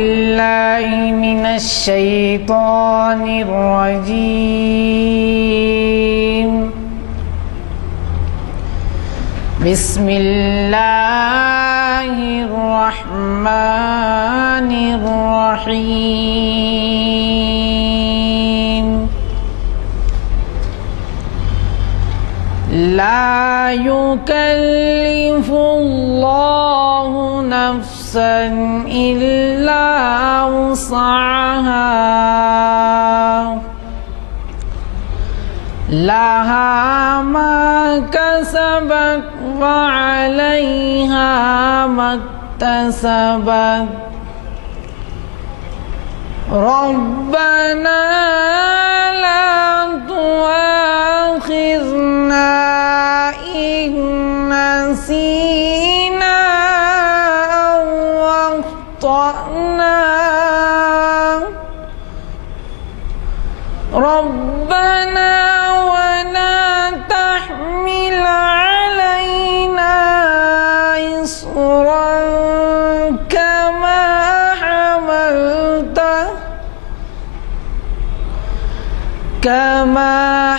بالله من الشيطان الرجيم. بسم الله الرحمن الرحيم. لا يكلف الله نفسا إلا وسعها لها ما كسبت وعليها ما اكتسبت. ربنا لا تؤاخذنا إن نسينا أو أخطأنا. ربنا ولا تحمل علينا إصرا كما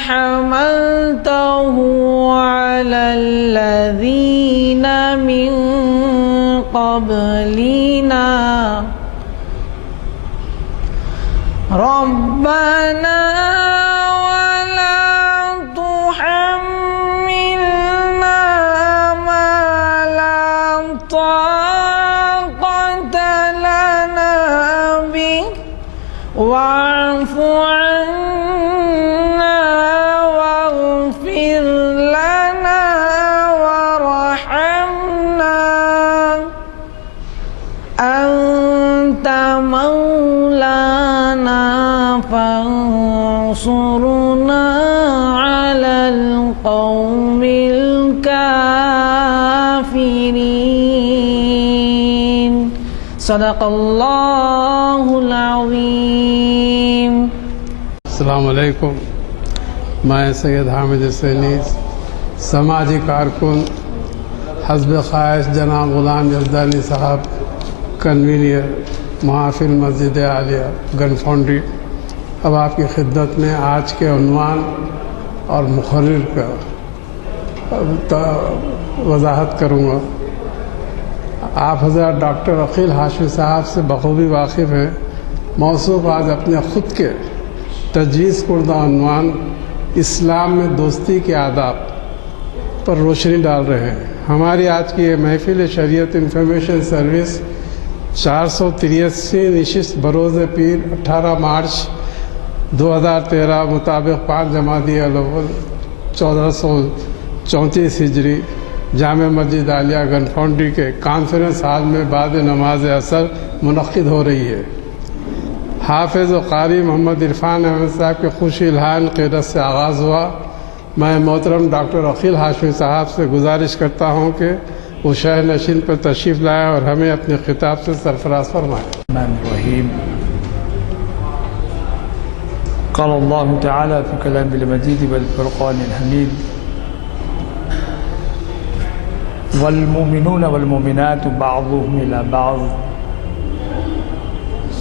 حملته على الذين من قبلنا. ربنا ولا تحملنا ما لا طاقة لنا به واعف عنا واغفر لنا وارحمنا أنت مولانا فانصرنا على القوم الكافرين. صدق اللہ العظیم. السلام علیکم. میں سید حامد حسینی، سماجی کارکن، حزب خواہش جناب غلام یزدانی صاحب، کنوینر محافل مسجد عالیہ گن فاؤنڈری، اب آپ کی خدمت میں آج کے عنوان اور مقرر کا وضاحت کروں گا. آپ حضرات ڈاکٹر عقیل ہاشمی صاحب سے بخوبی واقف ہیں. موصوف آج اپنے خود کے تجویز کردہ عنوان اسلام میں دوستی کے آداب پر روشنی ڈال رہے ہیں. ہماری آج کی یہ محفل شریعت انفارمیشن سروس 483 نشست بروز پیر 18 مارچ 2013 مطابق 5 جمادی الاول 1434 ہجری جامع مسجد عالیہ گن فاؤنڈری کے کانفرنس ہال میں بعد نماز عصر منعقد ہو رہی ہے. حافظ و قاری محمد عرفان احمد صاحب کے خوشی الہان قیادت سے آغاز ہوا. میں محترم ڈاکٹر عقیل ہاشمی صاحب سے گزارش کرتا ہوں کہ وہ شہر نشین پر تشریف لائیں اور ہمیں اپنے خطاب سے سرفراز فرمائیں. قال اللہ تعالی فی کلام المجید والفرقان الحمید والمؤمنون والمؤمنات بعضهم الى بعض.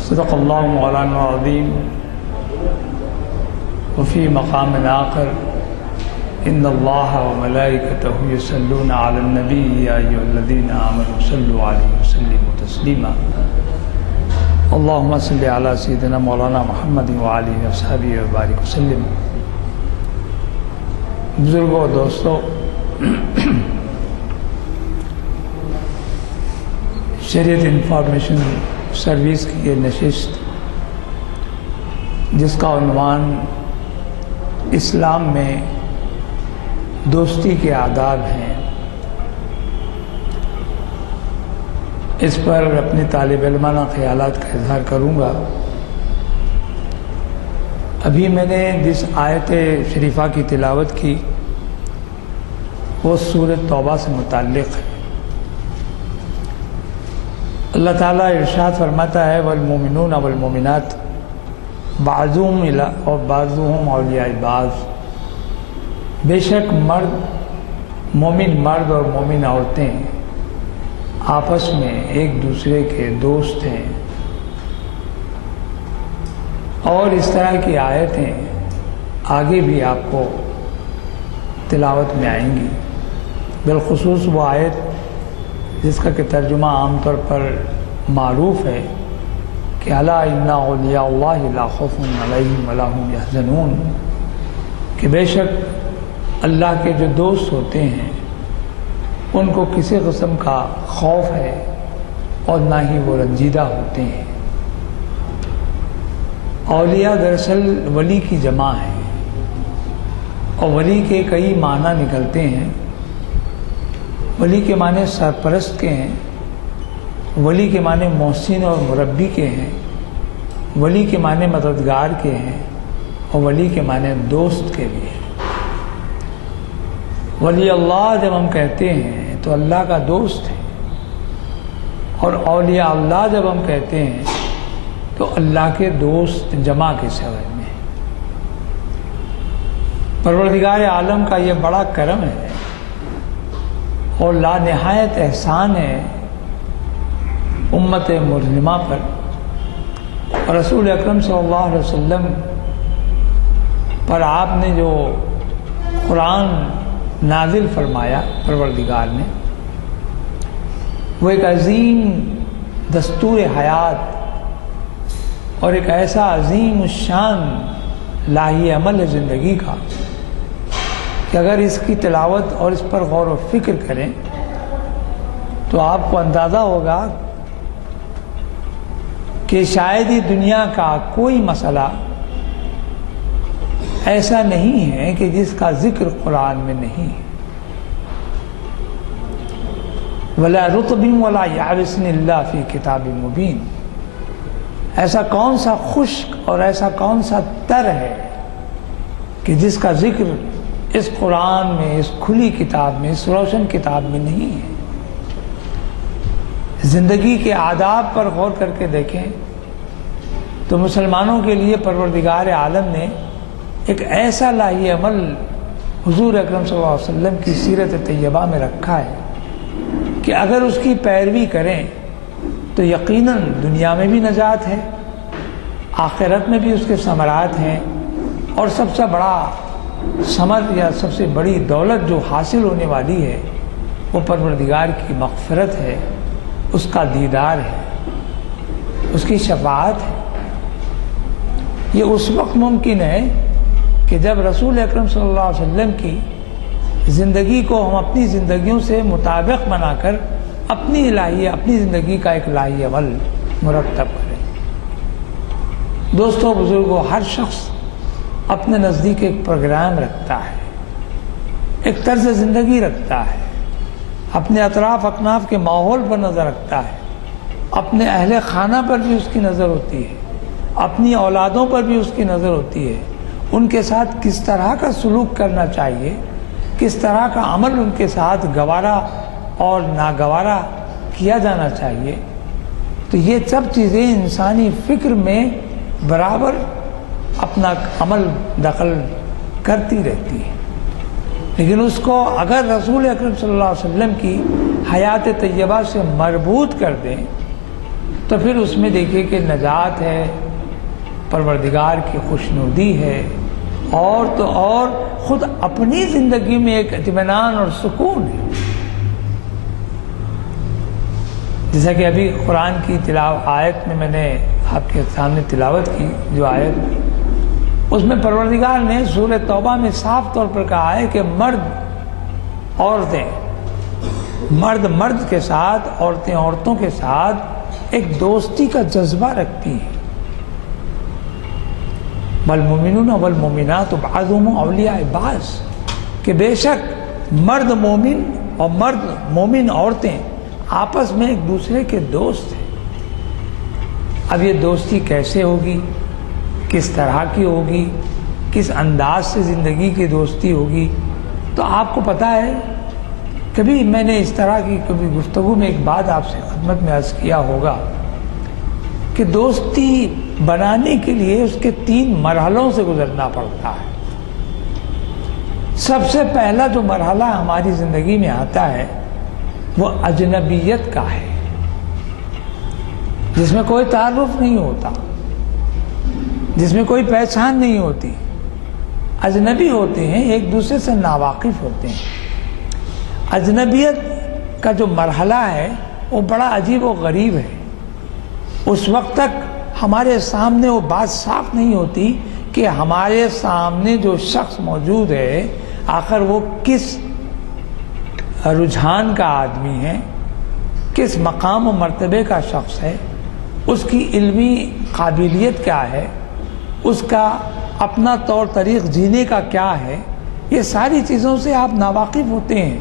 صدق اللہ مولانا العظیم. وفي مقام آخر ان اللہ وملائکتہ یصلون علی النبی یا ایھا الذین آمنوا صلوا علیہ وسلموا تسلیما. اللہم صل علی سیدنا مولانا محمد وآلہ وصحبہ وبارک وسلم. بزرگوں و دوستوں، شریعت انفارمیشن سروس کی یہ نشست جس کا عنوان اسلام میں دوستی کے آداب ہیں، اس پر اپنی طالب علمانہ خیالات کا اظہار کروں گا. ابھی میں نے جس آیت شریفہ کی تلاوت کی وہ سورۃ توبہ سے متعلق ہے. اللہ تعالیٰ ارشاد فرماتا ہے والمومنون والمومنات بعضهم اور بعضهم اولیاء بعض. بے شک مرد، مومن مرد اور مومن عورتیں آپس میں ایک دوسرے کے دوست ہیں، اور اس طرح کی آیتیں آگے بھی آپ کو تلاوت میں آئیں گی، بالخصوص وہ آیت جس کا کہ ترجمہ عام طور پر معروف ہے کہ الا ان اولیاء اللہ لا خوف علیہم ولا هم یحزنون، کہ بے شک اللہ کے جو دوست ہوتے ہیں ان کو کسی قسم کا خوف ہے اور نہ ہی وہ رنجیدہ ہوتے ہیں۔ اولیاء دراصل ولی کی جمع ہے، اور ولی کے کئی معنی نکلتے ہیں۔ ولی کے معنی سرپرست کے ہیں، ولی کے معنی محسن اور مربی کے ہیں، ولی کے معنی مددگار کے ہیں، اور ولی کے معنی دوست کے بھی ہیں۔ ولی اللہ جب ہم کہتے ہیں تو اللہ کا دوست ہے، اور اولیاء اللہ جب ہم کہتے ہیں تو اللہ کے دوست جمع کے صیغے میں۔ پروردگار عالم کا یہ بڑا کرم ہے اور لا نہایت احسان ہے امت مسلمہ پر، اور رسول اکرم صلی اللہ علیہ وسلم پر آپ نے جو قرآن نازل فرمایا پروردگار نے، وہ ایک عظیم دستور حیات اور ایک ایسا عظیم الشان لاہی عمل ہے زندگی کا کہ اگر اس کی تلاوت اور اس پر غور و فکر کریں تو آپ کو اندازہ ہوگا کہ شاید ہی دنیا کا کوئی مسئلہ ایسا نہیں ہے کہ جس کا ذکر قرآن میں نہیں ہے۔ وَلَا رُطْبٍ وَلَا يَعْبِسٍ إِلَّا فِي كِتَابٍ مُبِينٍ، ایسا کون سا خشک اور ایسا کون سا تر ہے کہ جس کا ذکر اس قرآن میں، اس کھلی کتاب میں، اس روشن کتاب میں نہیں ہے۔ زندگی کے آداب پر غور کر کے دیکھیں تو مسلمانوں کے لیے پروردگار عالم نے ایک ایسا لاہی عمل حضور اکرم صلی اللہ علیہ وسلم کی سیرت طیبہ میں رکھا ہے کہ اگر اس کی پیروی کریں تو یقیناً دنیا میں بھی نجات ہے، آخرت میں بھی اس کے ثمرات ہیں، اور سب سے بڑا ثمر یا سب سے بڑی دولت جو حاصل ہونے والی ہے وہ پروردگار کی مغفرت ہے، اس کا دیدار ہے، اس کی شفاعت ہے۔ یہ اس وقت ممکن ہے کہ جب رسول اکرم صلی اللہ علیہ وسلم کی زندگی کو ہم اپنی زندگیوں سے مطابق بنا کر اپنی زندگی کا ایک الہی عمل مرتب کریں۔ دوستوں بزرگوں، ہر شخص اپنے نزدیک ایک پروگرام رکھتا ہے، ایک طرز زندگی رکھتا ہے، اپنے اطراف اکناف کے ماحول پر نظر رکھتا ہے، اپنے اہل خانہ پر بھی اس کی نظر ہوتی ہے، اپنی اولادوں پر بھی اس کی نظر ہوتی ہے، ان کے ساتھ کس طرح کا سلوک کرنا چاہیے، کس طرح کا عمل ان کے ساتھ گوارا اور ناگوارا کیا جانا چاہیے۔ تو یہ سب چیزیں انسانی فکر میں برابر اپنا عمل دخل کرتی رہتی ہیں، لیکن اس کو اگر رسول اکرم صلی اللہ علیہ وسلم کی حیات طیبہ سے مربوط کر دیں تو پھر اس میں دیکھیے کہ نجات ہے، پروردگار کی خوشنودی ہے، اور تو اور خود اپنی زندگی میں ایک اطمینان اور سکون ہے۔ جیسا کہ ابھی قرآن کی آیت میں نے آپ کے سامنے تلاوت کی جو آیت، اس میں پروردگار نے سورہ توبہ میں صاف طور پر کہا ہے کہ مرد مرد کے ساتھ، عورتیں عورتوں کے ساتھ ایک دوستی کا جذبہ رکھتی ہیں۔ والمؤمنون والمؤمنات بعضهم اولیاء بعض، کہ بے شک مرد مومن اور مرد مومن عورتیں آپس میں ایک دوسرے کے دوست ہیں۔ اب یہ دوستی کیسے ہوگی، کس طرح کی ہوگی، کس انداز سے زندگی کی دوستی ہوگی، تو آپ کو پتہ ہے کبھی میں نے اس طرح کی کبھی گفتگو میں ایک بات آپ سے خدمت میں عرض کیا ہوگا کہ دوستی بنانے کے لیے اس کے 3 مرحلوں سے گزرنا پڑتا ہے۔ سب سے پہلا جو مرحلہ ہماری زندگی میں آتا ہے وہ اجنبیت کا ہے، جس میں کوئی تعارف نہیں ہوتا، جس میں کوئی پہچان نہیں ہوتی، اجنبی ہوتے ہیں، ایک دوسرے سے ناواقف ہوتے ہیں۔ اجنبیت کا جو مرحلہ ہے وہ بڑا عجیب و غریب ہے۔ اس وقت تک ہمارے سامنے وہ بات صاف نہیں ہوتی کہ ہمارے سامنے جو شخص موجود ہے آخر وہ کس رجحان کا آدمی ہے، کس مقام و مرتبے کا شخص ہے، اس کی علمی قابلیت کیا ہے، اس کا اپنا طور طریق جینے کا کیا ہے، یہ ساری چیزوں سے آپ ناواقف ہوتے ہیں۔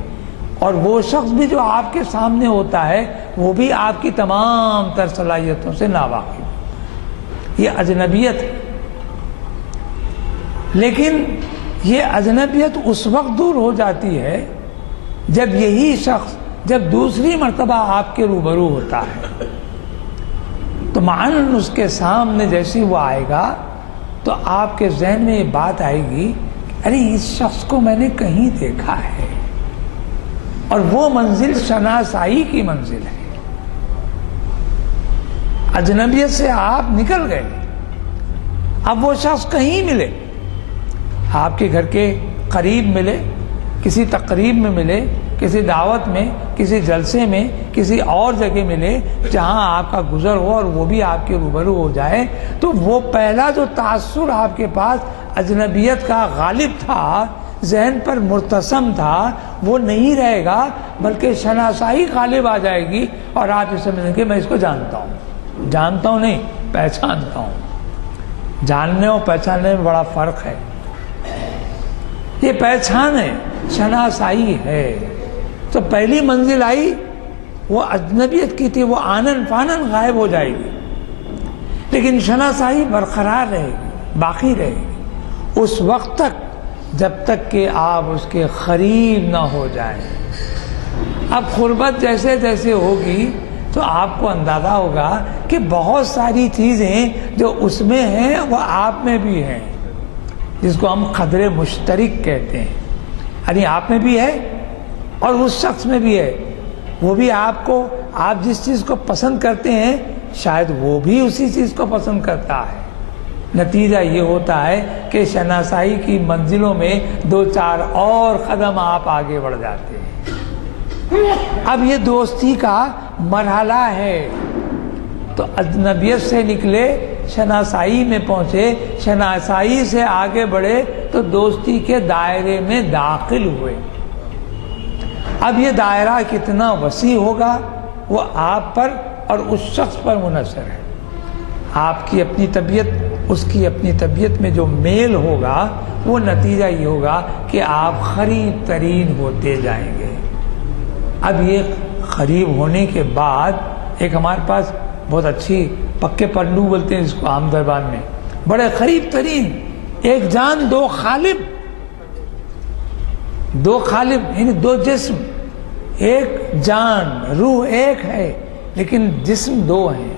اور وہ شخص بھی جو آپ کے سامنے ہوتا ہے وہ بھی آپ کی تمام تر صلاحیتوں سے ناواقف، یہ اجنبیت ہے۔ لیکن یہ اجنبیت اس وقت دور ہو جاتی ہے جب یہی شخص جب دوسری مرتبہ آپ کے روبرو ہوتا ہے، تو معاً اس کے سامنے جیسی وہ آئے گا تو آپ کے ذہن میں یہ بات آئے گی، ارے اس شخص کو میں نے کہیں دیکھا ہے، اور وہ منزل شناسائی کی منزل ہے۔ اجنبیت سے آپ نکل گئے، اب وہ شخص کہیں ملے، آپ کے گھر کے قریب ملے، کسی تقریب میں ملے، کسی دعوت میں، کسی جلسے میں، کسی اور جگہ ملے جہاں آپ کا گزر ہو اور وہ بھی آپ کے روبرو ہو جائے، تو وہ پہلا جو تاثر آپ کے پاس اجنبیت کا غالب تھا، ذہن پر مرتسم تھا، وہ نہیں رہے گا، بلکہ شناسائی غالب آ جائے گی اور آپ یہ سمجھیں گے میں اس کو جانتا ہوں۔ جانتا ہوں نہیں، پہچانتا ہوں۔ جاننے اور پہچاننے میں بڑا فرق ہے۔ یہ پہچان ہے، شناسائی ہے۔ تو پہلی منزل آئی وہ اجنبیت کی تھی، وہ آنن فانن غائب ہو جائے گی، لیکن شناسائی برقرار رہے گی، باقی رہے گی اس وقت تک جب تک کہ آپ اس کے قریب نہ ہو جائیں۔ اب قربت جیسے جیسے ہوگی تو آپ کو اندازہ ہوگا کہ بہت ساری چیزیں جو اس میں ہیں وہ آپ میں بھی ہیں، جس کو ہم قدر مشترک کہتے ہیں، یعنی آپ میں بھی ہے اور اس شخص میں بھی ہے۔ وہ بھی آپ کو، آپ جس چیز کو پسند کرتے ہیں شاید وہ بھی اسی چیز کو پسند کرتا ہے۔ نتیجہ یہ ہوتا ہے کہ شناسائی کی منزلوں میں دو چار اور قدم آپ آگے بڑھ جاتے ہیں۔ اب یہ دوستی کا مرحلہ ہے، تو اجنبیت سے نکلے، شناسائی میں پہنچے، شناسائی سے آگے بڑھے تو دوستی کے دائرے میں داخل ہوئے۔ اب یہ دائرہ کتنا وسیع ہوگا وہ آپ پر اور اس شخص پر منحصر ہے۔ آپ کی اپنی طبیعت، اس کی اپنی طبیعت میں جو میل ہوگا وہ نتیجہ یہ ہوگا کہ آپ قریب ترین ہوتے جائیں گے۔ اب یہ قریب ہونے کے بعد ایک ہمارے پاس بہت اچھی پکے پلو بولتے ہیں جس کو عام زبان میں، بڑے قریب ترین، ایک جان دو خالب، دو خالب یعنی دو جسم، ایک جان، روح ایک ہے لیکن جسم دو ہیں۔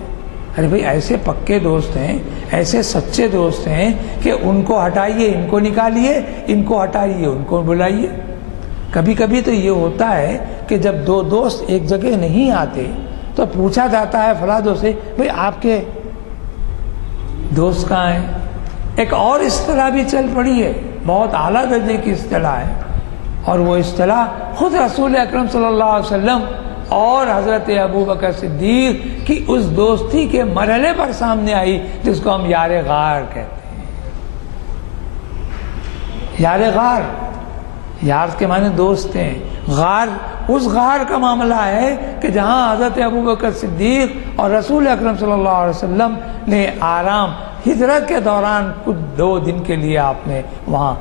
ارے بھائی ایسے پکے دوست ہیں، ایسے سچے دوست ہیں کہ ان کو ہٹائیے ان کو نکالیے، ان کو ہٹائیے ان کو بلائیے۔ کبھی کبھی تو یہ ہوتا ہے کہ جب دو دوست ایک جگہ نہیں آتے تو پوچھا جاتا ہے فلاں دوست سے، بھائی آپ کے دوست کہاں ہیں؟ ایک اور اصطلاح بھی چل پڑی ہے، بہت اعلیٰ درجے کی اصطلاح ہے، اور وہ اصطلاح خود رسول اکرم صلی اللہ علیہ وسلم اور حضرت ابوبکر صدیق کی اس دوستی کے مرحلے پر سامنے آئی جس کو ہم یار غار کہتے ہیں۔ یار غار، یار کے معنی دوست ہیں، غار اس غار کا معاملہ ہے کہ جہاں حضرت ابوبکر صدیق اور رسول اکرم صلی اللہ علیہ وسلم نے آرام ہجرت کے دوران کچھ 2 دن کے لیے آپ نے وہاں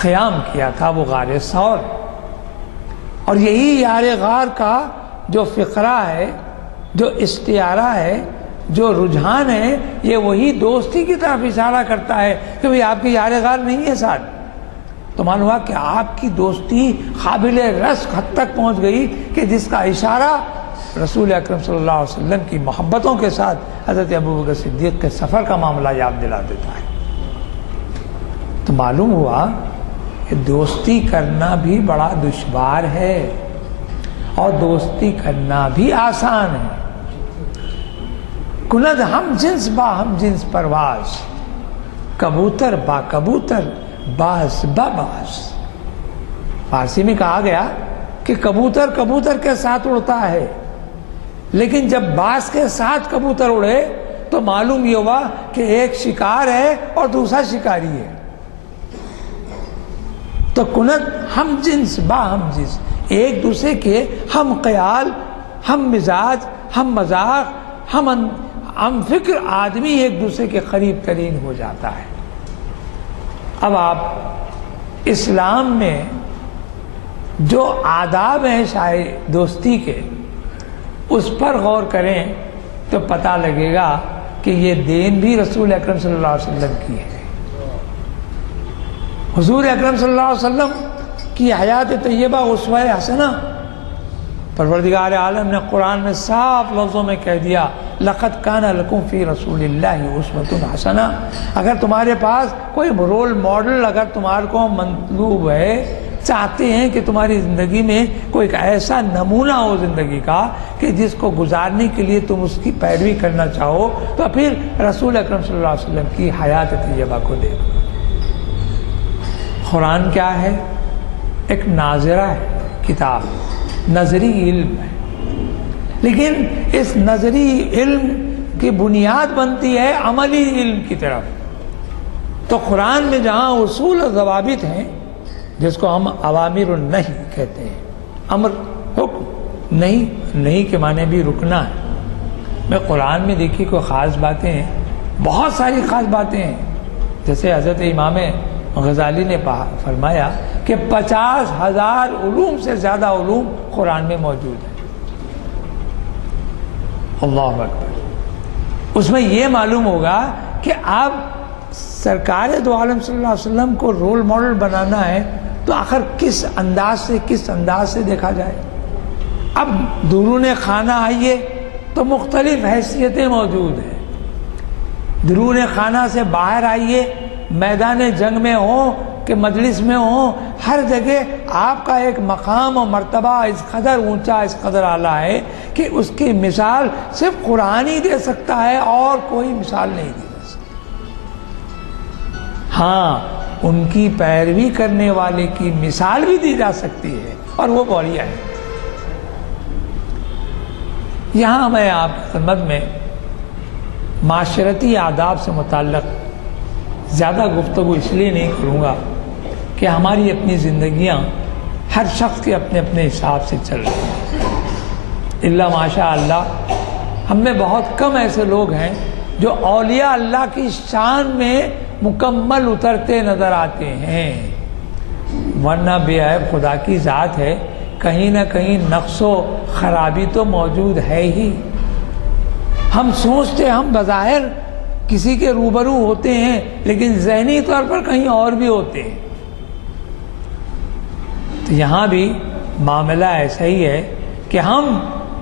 قیام کیا تھا، وہ غار ثور۔ اور یہی یار غار کا جو فقرہ ہے، جو استعارہ ہے، جو رجحان ہے، یہ وہی دوستی کی طرف اشارہ کرتا ہے کہ بھئی آپ کی یار غار نہیں ہے ساتھ۔ تو معلوم ہوا کہ آپ کی دوستی قابل رشک حد تک پہنچ گئی کہ جس کا اشارہ رسول اکرم صلی اللہ علیہ وسلم کی محبتوں کے ساتھ حضرت ابوبکر صدیق کے سفر کا معاملہ یاد دلا دیتا ہے۔ تو معلوم ہوا کہ دوستی کرنا بھی بڑا دشوار ہے اور دوستی کرنا بھی آسان ہے۔ کند ہم جنس با ہم جنس پرواز، کبوتر با کبوتر باز با باز. فارسی میں کہا گیا کہ کبوتر کبوتر کے ساتھ اڑتا ہے، لیکن جب باز کے ساتھ کبوتر اڑے تو معلوم یہ ہوا کہ ایک شکار ہے اور دوسرا شکاری ہے. تو کنت ہم جنس با ہم جنس، ایک دوسرے کے ہم خیال، ہم مزاج، ہم مذاق، ہم فکر آدمی ایک دوسرے کے قریب ترین ہو جاتا ہے. اب آپ اسلام میں جو آداب ہیں شاید دوستی کے، اس پر غور کریں تو پتہ لگے گا کہ یہ دین بھی رسول اکرم صلی اللہ علیہ وسلم کی ہے. حضور اکرم صلی اللہ علیہ وسلم کی حیات طیبہ اسوہ حسنہ، پروردگار عالم نے قرآن میں صاف لفظوں میں کہہ دیا لَقَدْ كَانَ لَكُمْ فِي رَسُولِ اللَّهِ أُسْوَةٌ حَسَنَةٌ. اگر تمہارے پاس کوئی رول ماڈل اگر تمہارے کو مطلوب ہے، چاہتے ہیں کہ تمہاری زندگی میں کوئی ایسا نمونہ ہو زندگی کا کہ جس کو گزارنے کے لیے تم اس کی پیروی کرنا چاہو، تو پھر رسول اکرم صلی اللہ علیہ وسلم کی حیات طیبہ کو دیکھو. قرآن کیا ہے؟ ایک ناظرہ ہے، کتاب، نظری علم ہے، لیکن اس نظری علم کی بنیاد بنتی ہے عملی علم کی طرف. تو قرآن میں جہاں اصول و ضوابط ہیں، جس کو ہم اوامر النہی کہتے ہیں، امر حکم، نہیں کے معنی بھی رکنا ہے. میں قرآن میں دیکھی کوئی خاص باتیں ہیں، بہت ساری خاص باتیں ہیں. جیسے حضرت امام غزالی نے فرمایا کہ 50,000 علوم سے زیادہ علوم قرآن میں موجود ہیں. اللہ اکبر. اس میں یہ معلوم ہوگا کہ آپ سرکار دو عالم صلی اللہ علیہ وسلم کو رول ماڈل بنانا ہے تو آخر کس انداز سے دیکھا جائے. اب درون خانہ آئیے تو مختلف حیثیتیں موجود ہیں. درون خانہ سے باہر آئیے، میدان جنگ میں ہوں کہ مجلس میں ہوں، ہر جگہ آپ کا ایک مقام و مرتبہ اس قدر اونچا، اس قدر اعلیٰ ہے کہ اس کی مثال صرف قرآن ہی دے سکتا ہے اور کوئی مثال نہیں دی جا سکتی. ہاں، ان کی پیروی کرنے والے کی مثال بھی دی جا سکتی ہے، اور وہ بولیاں ہے. یہاں میں آپ کی خدمت میں معاشرتی آداب سے متعلق زیادہ گفتگو اس لیے نہیں کروں گا کہ ہماری اپنی زندگیاں ہر شخص کے اپنے اپنے حساب سے چل رہی ہیں. اللہ ماشاء اللہ ہم میں بہت کم ایسے لوگ ہیں جو اولیاء اللہ کی شان میں مکمل اترتے نظر آتے ہیں، ورنہ بے عیب خدا کی ذات ہے، کہیں نہ کہیں نقص و خرابی تو موجود ہے ہی. ہم سوچتے ہم بظاہر کسی کے روبرو ہوتے ہیں، لیکن ذہنی طور پر کہیں اور بھی ہوتے ہیں. تو یہاں بھی معاملہ ایسا ہی ہے کہ ہم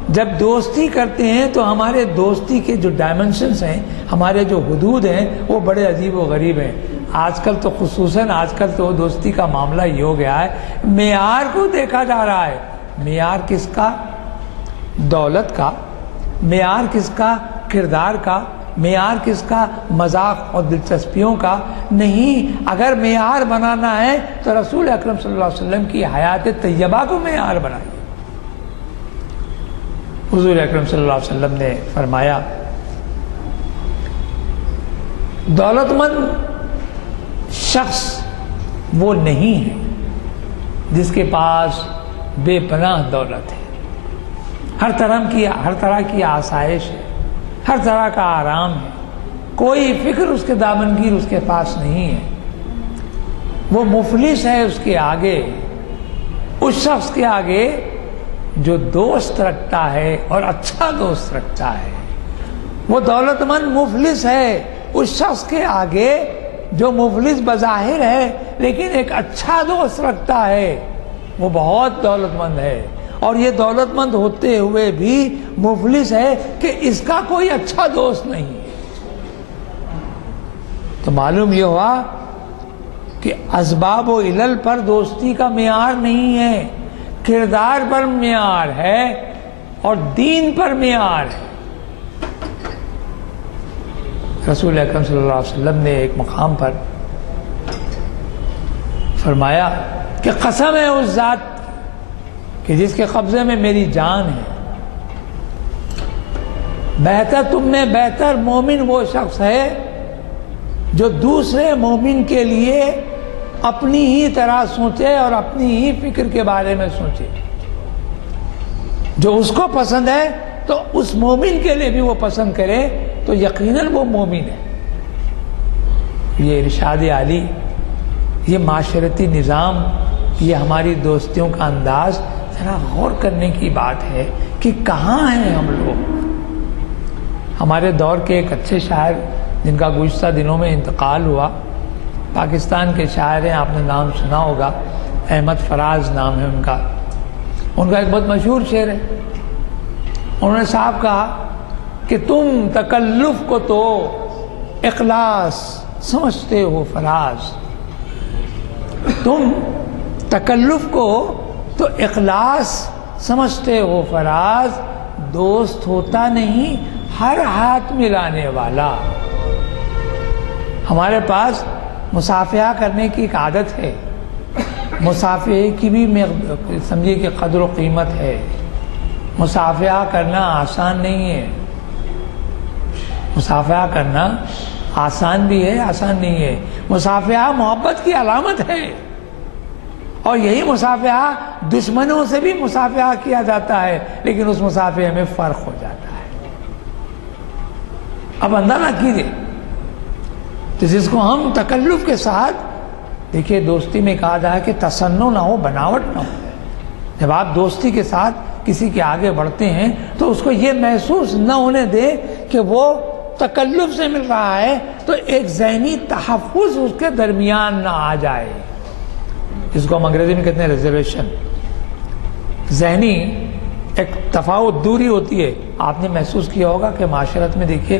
جب دوستی کرتے ہیں تو ہمارے دوستی کے جو ڈائمنشنز ہیں، ہمارے جو حدود ہیں، وہ بڑے عجیب و غریب ہیں. آج کل تو خصوصاً دوستی کا معاملہ یہ ہو گیا ہے، معیار کو دیکھا جا رہا ہے. معیار کس کا؟ دولت کا. معیار کس کا؟ کردار کا. معیار کس کا؟ مذاق اور دلچسپیوں کا. نہیں، اگر معیار بنانا ہے تو رسول اکرم صلی اللہ علیہ وسلم کی حیات طیبہ کو معیار بنائیے. حضور اکرم صلی اللہ علیہ وسلم نے فرمایا، دولت مند شخص وہ نہیں ہے جس کے پاس بے پناہ دولت ہے، ہر طرح کی آسائش ہے، ہر طرح کا آرام ہے، کوئی فکر اس کے دامنگیر اس کے پاس نہیں ہے. وہ مفلس ہے اس کے آگے، اس شخص کے آگے جو دوست رکھتا ہے اور اچھا دوست رکھتا ہے. وہ دولت مند مفلس ہے اس شخص کے آگے جو مفلس بظاہر ہے لیکن ایک اچھا دوست رکھتا ہے. وہ بہت دولت مند ہے، اور یہ دولت مند ہوتے ہوئے بھی مفلس ہے کہ اس کا کوئی اچھا دوست نہیں. تو معلوم یہ ہوا کہ اسباب و علل پر دوستی کا معیار نہیں ہے، کردار پر معیار ہے اور دین پر معیار ہے. رسول اکرم صلی اللہ علیہ وسلم نے ایک مقام پر فرمایا کہ قسم ہے اس ذات کہ جس کے قبضے میں میری جان ہے، بہتر تم میں بہتر مومن وہ شخص ہے جو دوسرے مومن کے لیے اپنی ہی طرح سوچے اور اپنی ہی فکر کے بارے میں سوچے، جو اس کو پسند ہے تو اس مومن کے لیے بھی وہ پسند کرے تو یقیناً وہ مومن ہے۔ یہ ارشاد عالی، یہ معاشرتی نظام، یہ ہماری دوستیوں کا انداز ذرا غور کرنے کی بات ہے کہ کہاں ہیں ہم لوگ۔ ہمارے دور کے ایک اچھے شاعر جن کا گزشتہ دنوں میں انتقال ہوا، پاکستان کے شاعر ہیں، آپ نے نام سنا ہوگا، احمد فراز نام ہے ان کا ایک بہت مشہور شعر ہے۔ انہوں نے صاحب کہا کہ تم تکلف کو تو اخلاص سمجھتے ہو فراز، تم تکلف کو تو اخلاص سمجھتے ہو فراز، دوست ہوتا نہیں ہر ہاتھ ملانے والا۔ ہمارے پاس مصافحہ کرنے کی ایک عادت ہے، مصافحے کی بھی سمجھیے کہ قدر و قیمت ہے۔ مصافحہ کرنا آسان نہیں ہے، مصافحہ کرنا آسان بھی ہے، آسان نہیں ہے۔ مصافحہ محبت کی علامت ہے، اور یہی مصافحہ دشمنوں سے بھی مصافحہ کیا جاتا ہے، لیکن اس مصافحے میں فرق ہو جاتا ہے۔ اب اندازہ کیجیے، تو جس کو ہم تکلف کے ساتھ، دیکھیے دوستی میں کہا جائے کہ تصنع نہ ہو، بناوٹ نہ ہو۔ جب آپ دوستی کے ساتھ کسی کے آگے بڑھتے ہیں تو اس کو یہ محسوس نہ ہونے دے کہ وہ تکلف سے مل رہا ہے، تو ایک ذہنی تحفظ اس کے درمیان نہ آ جائے، اس کو ہم انگریزی میں کہتے ہیں ریزرویشن۔ ذہنی ایک تفاوت، دوری ہوتی ہے۔ آپ نے محسوس کیا ہوگا کہ معاشرت میں دیکھیے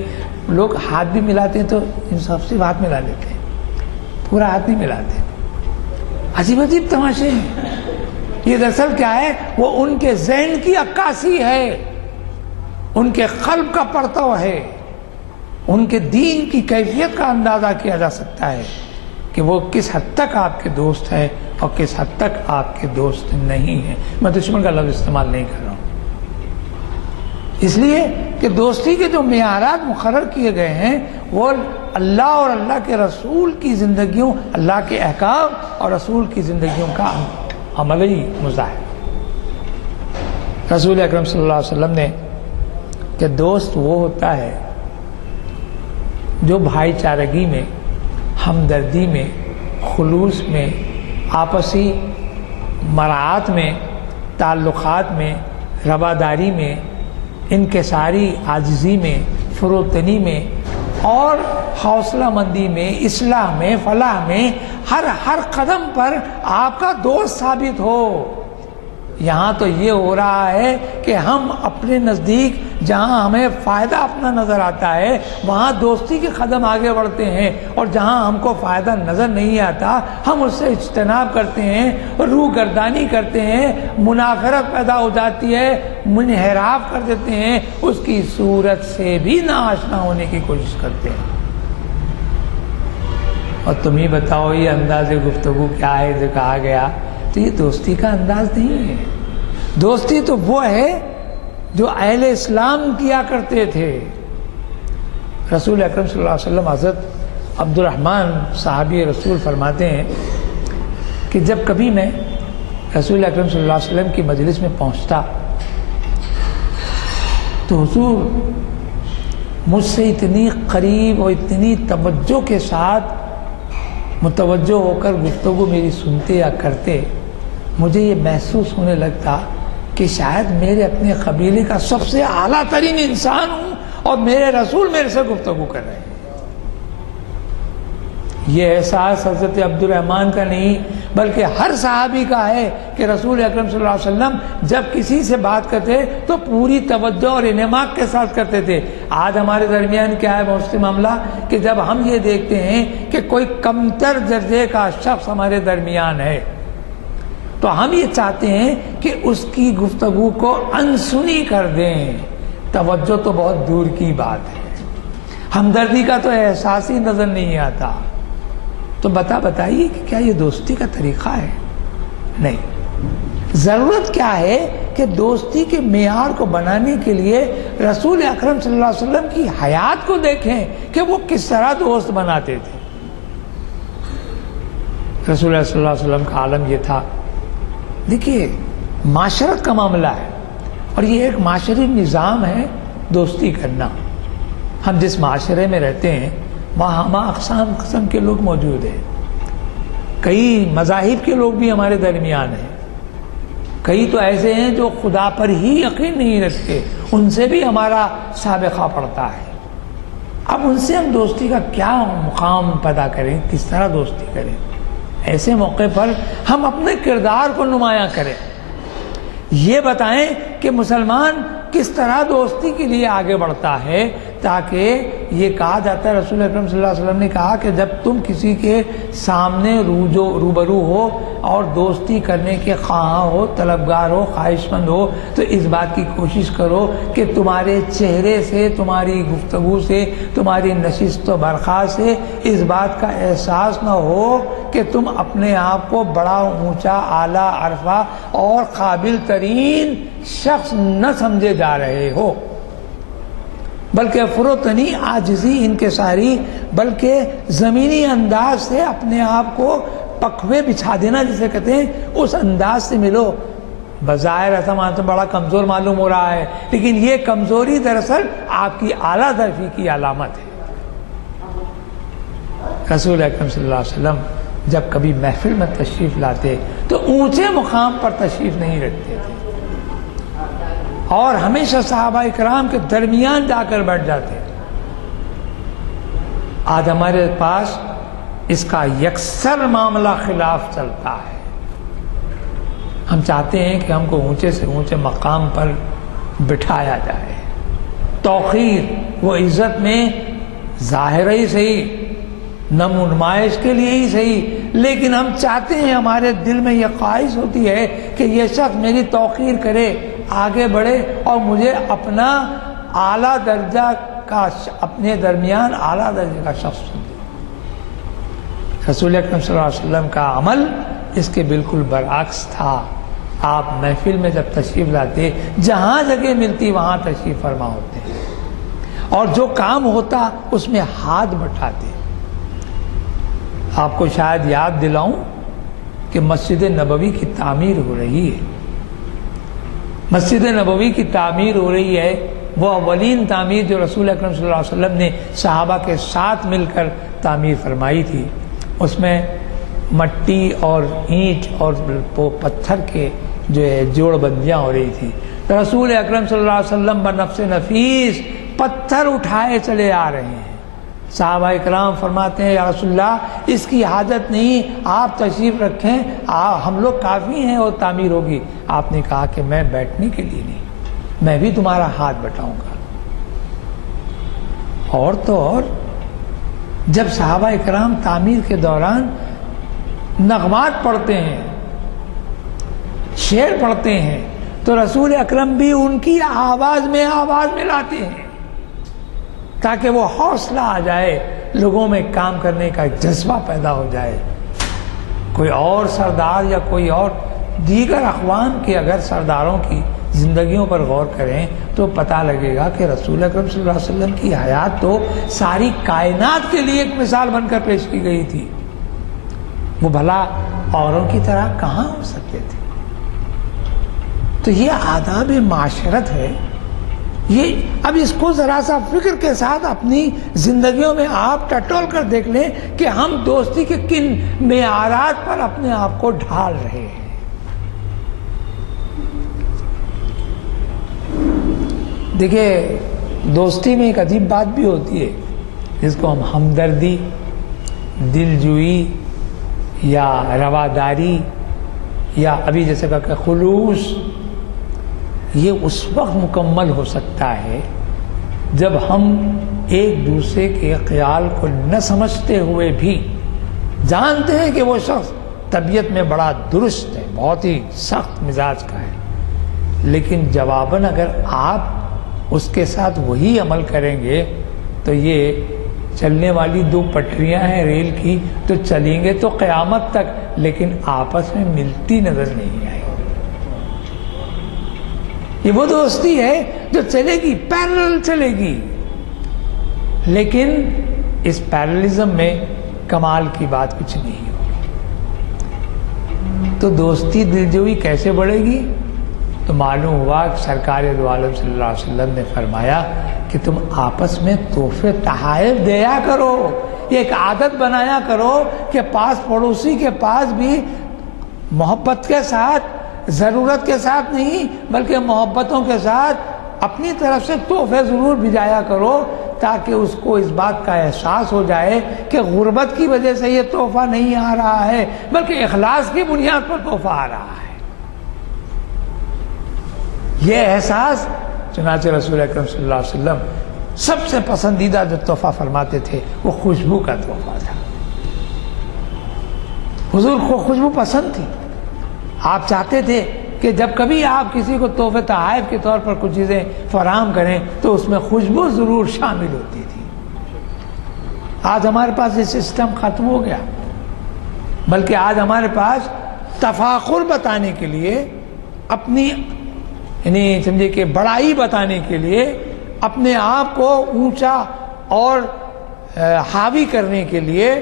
لوگ ہاتھ بھی ملاتے ہیں تو ان سب سے ہاتھ ملا لیتے ہیں، پورا ہاتھ نہیں ملاتے، عجیب عجیب تماشے ہیں۔ یہ دراصل کیا ہے؟ وہ ان کے ذہن کی عکاسی ہے، ان کے قلب کا پرتو ہے، ان کے دین کی کیفیت کا اندازہ کیا جا سکتا ہے کہ وہ کس حد تک آپ کے دوست ہیں اور کس حد تک آپ کے دوست نہیں ہیں۔ میں دشمن کا لفظ استعمال نہیں کر رہا ہوں، اس لیے کہ دوستی کے جو معیارات مقرر کیے گئے ہیں وہ اللہ اور اللہ کے رسول کی زندگیوں، اللہ کے احکام اور رسول کی زندگیوں کا عملی مظاہر۔ رسول اکرم صلی اللہ علیہ وسلم نے کہ دوست وہ ہوتا ہے جو بھائی چارگی میں، ہمدردی میں، خلوص میں، آپسی مراعات میں، تعلقات میں، رواداری میں، انکساری عاجزی میں، فروتنی میں اور حوصلہ مندی میں، اصلاح میں، فلاح میں، ہر قدم پر آپ کا دوست ثابت ہو۔ یہاں تو یہ ہو رہا ہے کہ ہم اپنے نزدیک جہاں ہمیں فائدہ اپنا نظر آتا ہے وہاں دوستی کے قدم آگے بڑھتے ہیں، اور جہاں ہم کو فائدہ نظر نہیں آتا ہم اس سے اجتناب کرتے ہیں، روح گردانی کرتے ہیں، منافرت پیدا ہو جاتی ہے، منحراف کر دیتے ہیں، اس کی صورت سے بھی ناآشنا ہونے کی کوشش کرتے ہیں۔ اور تم ہی بتاؤ یہ انداز گفتگو کیا ہے جو کہا گیا؟ تو یہ دوستی کا انداز نہیں ہے۔ دوستی تو وہ ہے جو اہل اسلام کیا کرتے تھے۔ رسول اکرم صلی اللہ علیہ وسلم حضرت عبد الرحمن صحابی رسول فرماتے ہیں کہ جب کبھی میں رسول اکرم صلی اللہ علیہ وسلم کی مجلس میں پہنچتا تو حضور مجھ سے اتنی قریب اور اتنی توجہ کے ساتھ متوجہ ہو کر گفتگو میری سنتے یا کرتے، مجھے یہ محسوس ہونے لگتا کہ شاید میرے اپنے قبیلے کا سب سے اعلیٰ ترین انسان ہوں اور میرے رسول میرے سے گفتگو کر رہے ہیں۔ یہ احساس حضرت عبد الرحمن کا نہیں بلکہ ہر صحابی کا ہے کہ رسول اکرم صلی اللہ علیہ وسلم جب کسی سے بات کرتے تو پوری توجہ اور انعماق کے ساتھ کرتے تھے۔ آج ہمارے درمیان کیا ہے بہت سے معاملہ کہ جب ہم یہ دیکھتے ہیں کہ کوئی کمتر درجے کا شخص ہمارے درمیان ہے تو ہم یہ چاہتے ہیں کہ اس کی گفتگو کو انسنی کر دیں، توجہ تو بہت دور کی بات ہے۔ ہمدردی کا تو احساس ہی نظر نہیں آتا. تو بتائیے کہ کیا یہ دوستی کا طریقہ ہے؟ نہیں. ضرورت کیا ہے کہ دوستی کے معیار کو بنانے کے لیے رسول اکرم صلی اللہ علیہ وسلم کی حیات کو دیکھیں کہ وہ کس طرح دوست بناتے تھے. رسول اللہ صلی اللہ علیہ وسلم کا عالم یہ تھا. دیکھیے معاشرت کا معاملہ ہے اور یہ ایک معاشرتی نظام ہے دوستی کرنا. ہم جس معاشرے میں رہتے ہیں وہاں اقسام قسم کے لوگ موجود ہیں. کئی مذاہب کے لوگ بھی ہمارے درمیان ہیں. کئی تو ایسے ہیں جو خدا پر ہی یقین نہیں رکھتے، ان سے بھی ہمارا سابقہ پڑتا ہے. اب ان سے ہم دوستی کا کیا مقام پیدا کریں، کس طرح دوستی کریں؟ ایسے موقع پر ہم اپنے کردار کو نمایاں کریں. یہ بتائیں کہ مسلمان کس طرح دوستی کے لیے آگے بڑھتا ہے، تاکہ یہ کہا جاتا ہے، رسول اکرم صلی اللہ علیہ وسلم نے کہا کہ جب تم کسی کے سامنے روبرو ہو اور دوستی کرنے کے خواہاں ہو، طلبگار ہو، خواہش مند ہو، تو اس بات کی کوشش کرو کہ تمہارے چہرے سے، تمہاری گفتگو سے، تمہاری نشست و برخاست سے اس بات کا احساس نہ ہو کہ تم اپنے آپ کو بڑا اونچا، اعلیٰ، عرفہ اور قابل ترین شخص نہ سمجھے جا رہے ہو، بلکہ فروتنی، عاجزی، انکساری، بلکہ زمینی انداز سے اپنے آپ کو پکوے بچھا دینا جسے کہتے ہیں، اس انداز سے ملو. بظاہر ایسا مانتا بڑا کمزور معلوم ہو رہا ہے، لیکن یہ کمزوری دراصل آپ کی اعلیٰ درجے کی علامت ہے. رسول اکرم صلی اللہ علیہ وسلم جب کبھی محفل میں تشریف لاتے تو اونچے مقام پر تشریف نہیں رکھتے تھے اور ہمیشہ صحابہ اکرام کے درمیان جا کر بیٹھ جاتے. آج ہمارے پاس اس کا یکسر معاملہ خلاف چلتا ہے. ہم چاہتے ہیں کہ ہم کو اونچے سے اونچے مقام پر بٹھایا جائے. توقیر و عزت میں ظاہر ہی صحیح، نمو نمائش کے لیے ہی صحیح، لیکن ہم چاہتے ہیں، ہمارے دل میں یہ خواہش ہوتی ہے کہ یہ شخص میری توقیر کرے، آگے بڑھے اور مجھے اپنا اعلیٰ درجہ کا، اپنے درمیان اعلیٰ درجے کا شخص سمجھے. رسول اکرم صلی اللہ علیہ وسلم کا عمل اس کے بالکل برعکس تھا. آپ محفل میں جب تشریف لاتے، جہاں جگہ ملتی وہاں تشریف فرما ہوتے اور جو کام ہوتا اس میں ہاتھ بٹھاتے. آپ کو شاید یاد دلاؤں کہ مسجد نبوی کی تعمیر ہو رہی ہے. مسجد نبوی کی تعمیر ہو رہی ہے، وہ اولین تعمیر جو رسول اکرم صلی اللہ علیہ وسلم نے صحابہ کے ساتھ مل کر تعمیر فرمائی تھی. اس میں مٹی اور اینٹ اور پتھر کے جو ہے جوڑ بندیاں ہو رہی تھی. رسول اکرم صلی اللہ علیہ وسلم بنفس نفیس پتھر اٹھائے چلے آ رہے ہیں. صحابہ اکرام فرماتے ہیں یا رسول اللہ اس کی حاجت نہیں، آپ تشریف رکھیں، ہم لوگ کافی ہیں اور تعمیر ہوگی. آپ نے کہا کہ میں بیٹھنے کے لیے نہیں، میں بھی تمہارا ہاتھ بٹاؤں گا. اور تو اور جب صحابہ اکرام تعمیر کے دوران نغمات پڑھتے ہیں، شعر پڑھتے ہیں، تو رسول اکرم بھی ان کی آواز میں آواز ملاتے ہیں تاکہ وہ حوصلہ آ جائے، لوگوں میں کام کرنے کا ایک جذبہ پیدا ہو جائے. کوئی اور سردار یا کوئی اور دیگر اقوام کے اگر سرداروں کی زندگیوں پر غور کریں تو پتہ لگے گا کہ رسول اکرم صلی اللہ علیہ وسلم کی حیات تو ساری کائنات کے لیے ایک مثال بن کر پیش کی گئی تھی. وہ بھلا اوروں کی طرح کہاں ہو سکتے تھے؟ تو یہ آداب معاشرت ہے. یہ اب اس کو ذرا سا فکر کے ساتھ اپنی زندگیوں میں آپ ٹٹول کر دیکھ لیں کہ ہم دوستی کے کن معیارات پر اپنے آپ کو ڈھال رہے ہیں. دیکھیے دوستی میں ایک عجیب بات بھی ہوتی ہے جس کو ہم ہمدردی، دلجوئی یا رواداری یا ابھی جیسے کہا کہ خلوص، یہ اس وقت مکمل ہو سکتا ہے جب ہم ایک دوسرے کے خیال کو نہ سمجھتے ہوئے بھی جانتے ہیں کہ وہ شخص طبیعت میں بڑا درست ہے، بہت ہی سخت مزاج کا ہے، لیکن جواباً اگر آپ اس کے ساتھ وہی عمل کریں گے تو یہ چلنے والی دو پٹریاں ہیں ریل کی، تو چلیں گے تو قیامت تک، لیکن آپس میں ملتی نظر نہیں آئے گی۔ یہ وہ دوستی ہے جو چلے گی، پیرل چلے گی، لیکن اس پیرلزم میں کمال کی بات کچھ نہیں ہوگی۔ تو دوستی دلجوئی کیسے بڑھے گی؟ تو معلوم ہوا کہ سرکار دو عالم صلی اللہ علیہ وسلم نے فرمایا کہ تم آپس میں تحفے تحائف دیا کرو، یہ ایک عادت بنایا کرو کہ پاس پڑوسی کے پاس بھی محبت کے ساتھ، ضرورت کے ساتھ نہیں بلکہ محبتوں کے ساتھ اپنی طرف سے تحفے ضرور بھیجایا کرو، تاکہ اس کو اس بات کا احساس ہو جائے کہ غربت کی وجہ سے یہ تحفہ نہیں آ رہا ہے بلکہ اخلاص کی بنیاد پر تحفہ آ رہا ہے۔ یہ احساس چنانچہ رسول اکرم صلی اللہ علیہ وسلم سب سے پسندیدہ جو تحفہ فرماتے تھے وہ خوشبو کا تحفہ تھا۔ حضور کو خوشبو پسند تھی، آپ چاہتے تھے کہ جب کبھی آپ کسی کو تحفے تحائف کے طور پر کچھ چیزیں فراہم کریں تو اس میں خوشبو ضرور شامل ہوتی تھی۔ آج ہمارے پاس یہ سسٹم ختم ہو گیا، بلکہ آج ہمارے پاس تفاخر بتانے کے لیے، اپنی یعنی سمجھے کہ بڑائی بتانے کے لیے، اپنے آپ کو اونچا اور حاوی کرنے کے لیے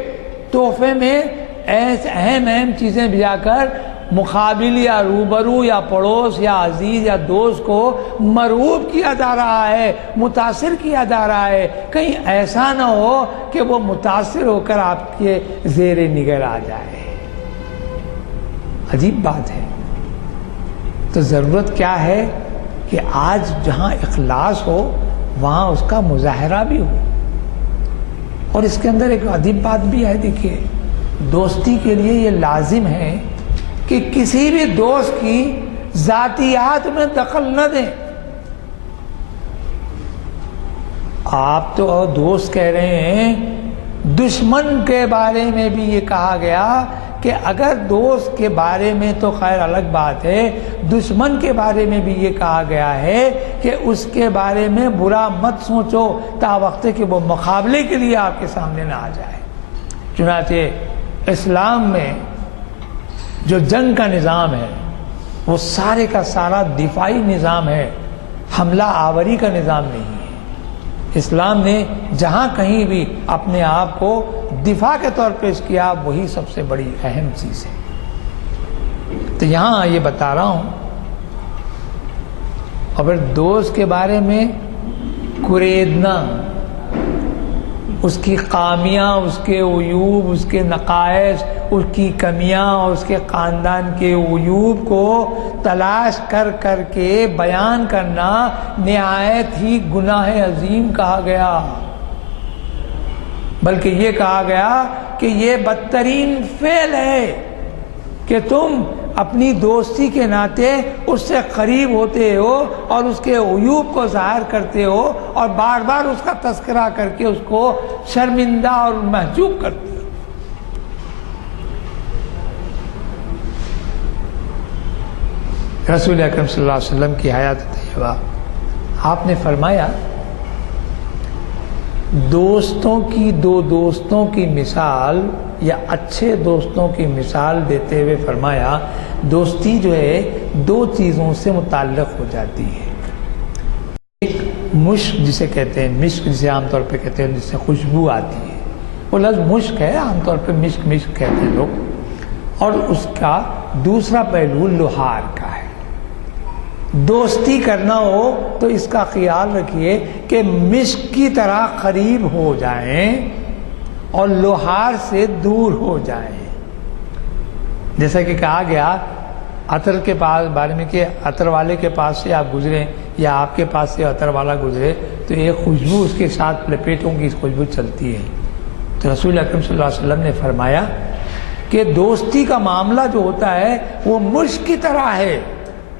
تحفے میں اہم چیزیں بھجا کر مقابل یا روبرو یا پڑوس یا عزیز یا دوست کو مرغوب کیا جا رہا ہے، متاثر کیا جا رہا ہے، کہیں ایسا نہ ہو کہ وہ متاثر ہو کر آپ کے زیر نگر آ جائے۔ عجیب بات ہے۔ تو ضرورت کیا ہے کہ آج جہاں اخلاص ہو وہاں اس کا مظاہرہ بھی ہو۔ اور اس کے اندر ایک عجیب بات بھی ہے، دیکھیے دوستی کے لیے یہ لازم ہے کہ کسی بھی دوست کی ذاتیات میں دخل نہ دیں۔ آپ تو دوست کہہ رہے ہیں، دشمن کے بارے میں بھی یہ کہا گیا کہ اگر دوست کے بارے میں تو خیر الگ بات ہے، دشمن کے بارے میں بھی یہ کہا گیا ہے کہ اس کے بارے میں برا مت سوچو تا وقت کہ وہ مقابلے کے لیے آپ کے سامنے نہ آ جائے۔ چنانچہ اسلام میں جو جنگ کا نظام ہے وہ سارے کا سارا دفاعی نظام ہے، حملہ آوری کا نظام نہیں ہے۔ اسلام نے جہاں کہیں بھی اپنے آپ کو دفاع کے طور پیش کیا وہی سب سے بڑی اہم چیز ہے۔ تو یہاں یہ بتا رہا ہوں، اور دوست کے بارے میں کریدنا، اس کی خامیاں، اس کے عیوب، اس کے نقائص، اس کی کمیاں اور اس کے خاندان کے عیوب کو تلاش کر کر کے بیان کرنا نہایت ہی گناہ عظیم کہا گیا۔ بلکہ یہ کہا گیا کہ یہ بدترین فعل ہے کہ تم اپنی دوستی کے ناطے اس سے قریب ہوتے ہو اور اس کے عیوب کو ظاہر کرتے ہو اور بار بار اس کا تذکرہ کر کے اس کو شرمندہ اور محجوب کرتے ہو۔ رسول اکرم صلی اللہ علیہ وسلم کی حیات طیبہ، آپ نے فرمایا دوستوں کی مثال یا اچھے دوستوں کی مثال دیتے ہوئے فرمایا دوستی جو ہے دو چیزوں سے متعلق ہو جاتی ہے۔ ایک مشک جسے کہتے ہیں، مشک جسے عام طور پہ کہتے ہیں، جس سے خوشبو آتی ہے، وہ لفظ مشک ہے، عام طور پہ مشک کہتے ہیں لوگ۔ اور اس کا دوسرا پہلو لوہار کا ہے۔ دوستی کرنا ہو تو اس کا خیال رکھیے کہ مشک کی طرح قریب ہو جائیں اور لوہار سے دور ہو جائیں۔ جیسا کہ کہا گیا عطر کے پاس بارے میں کہ عطر والے کے پاس سے آپ گزریں یا آپ کے پاس سے عطر والا گزرے تو ایک خوشبو اس کے ساتھ لپیٹوں کی خوشبو چلتی ہے۔ تو رسول اکرم صلی اللہ علیہ وسلم نے فرمایا کہ دوستی کا معاملہ جو ہوتا ہے وہ مشک کی طرح ہے۔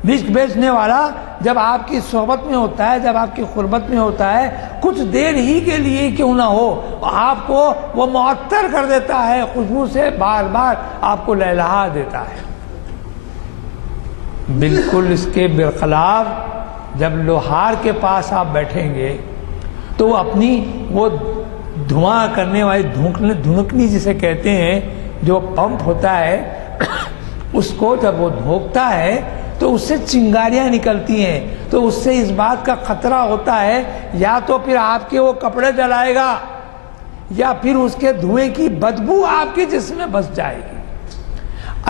مشک بیچنے والا جب آپ کی صحبت میں ہوتا ہے، جب آپ کی قربت میں ہوتا ہے، کچھ دیر ہی کے لیے کیوں نہ ہو آپ کو وہ معطر کر دیتا ہے، خوشبو سے بار بار آپ کو لہلہا دیتا ہے۔ بالکل اس کے برخلاف جب لوہار کے پاس آپ بیٹھیں گے تو وہ اپنی وہ دھواں کرنے والی دھنکنی جسے کہتے ہیں، جو پمپ ہوتا ہے اس کو جب وہ دھوکتا ہے تو اس سے چنگاریاں نکلتی ہیں، تو اس سے اس بات کا خطرہ ہوتا ہے یا تو پھر آپ کے وہ کپڑے جلائے گا یا پھر اس کے دھوئیں کی بدبو آپ کے جسم میں بس جائے گی۔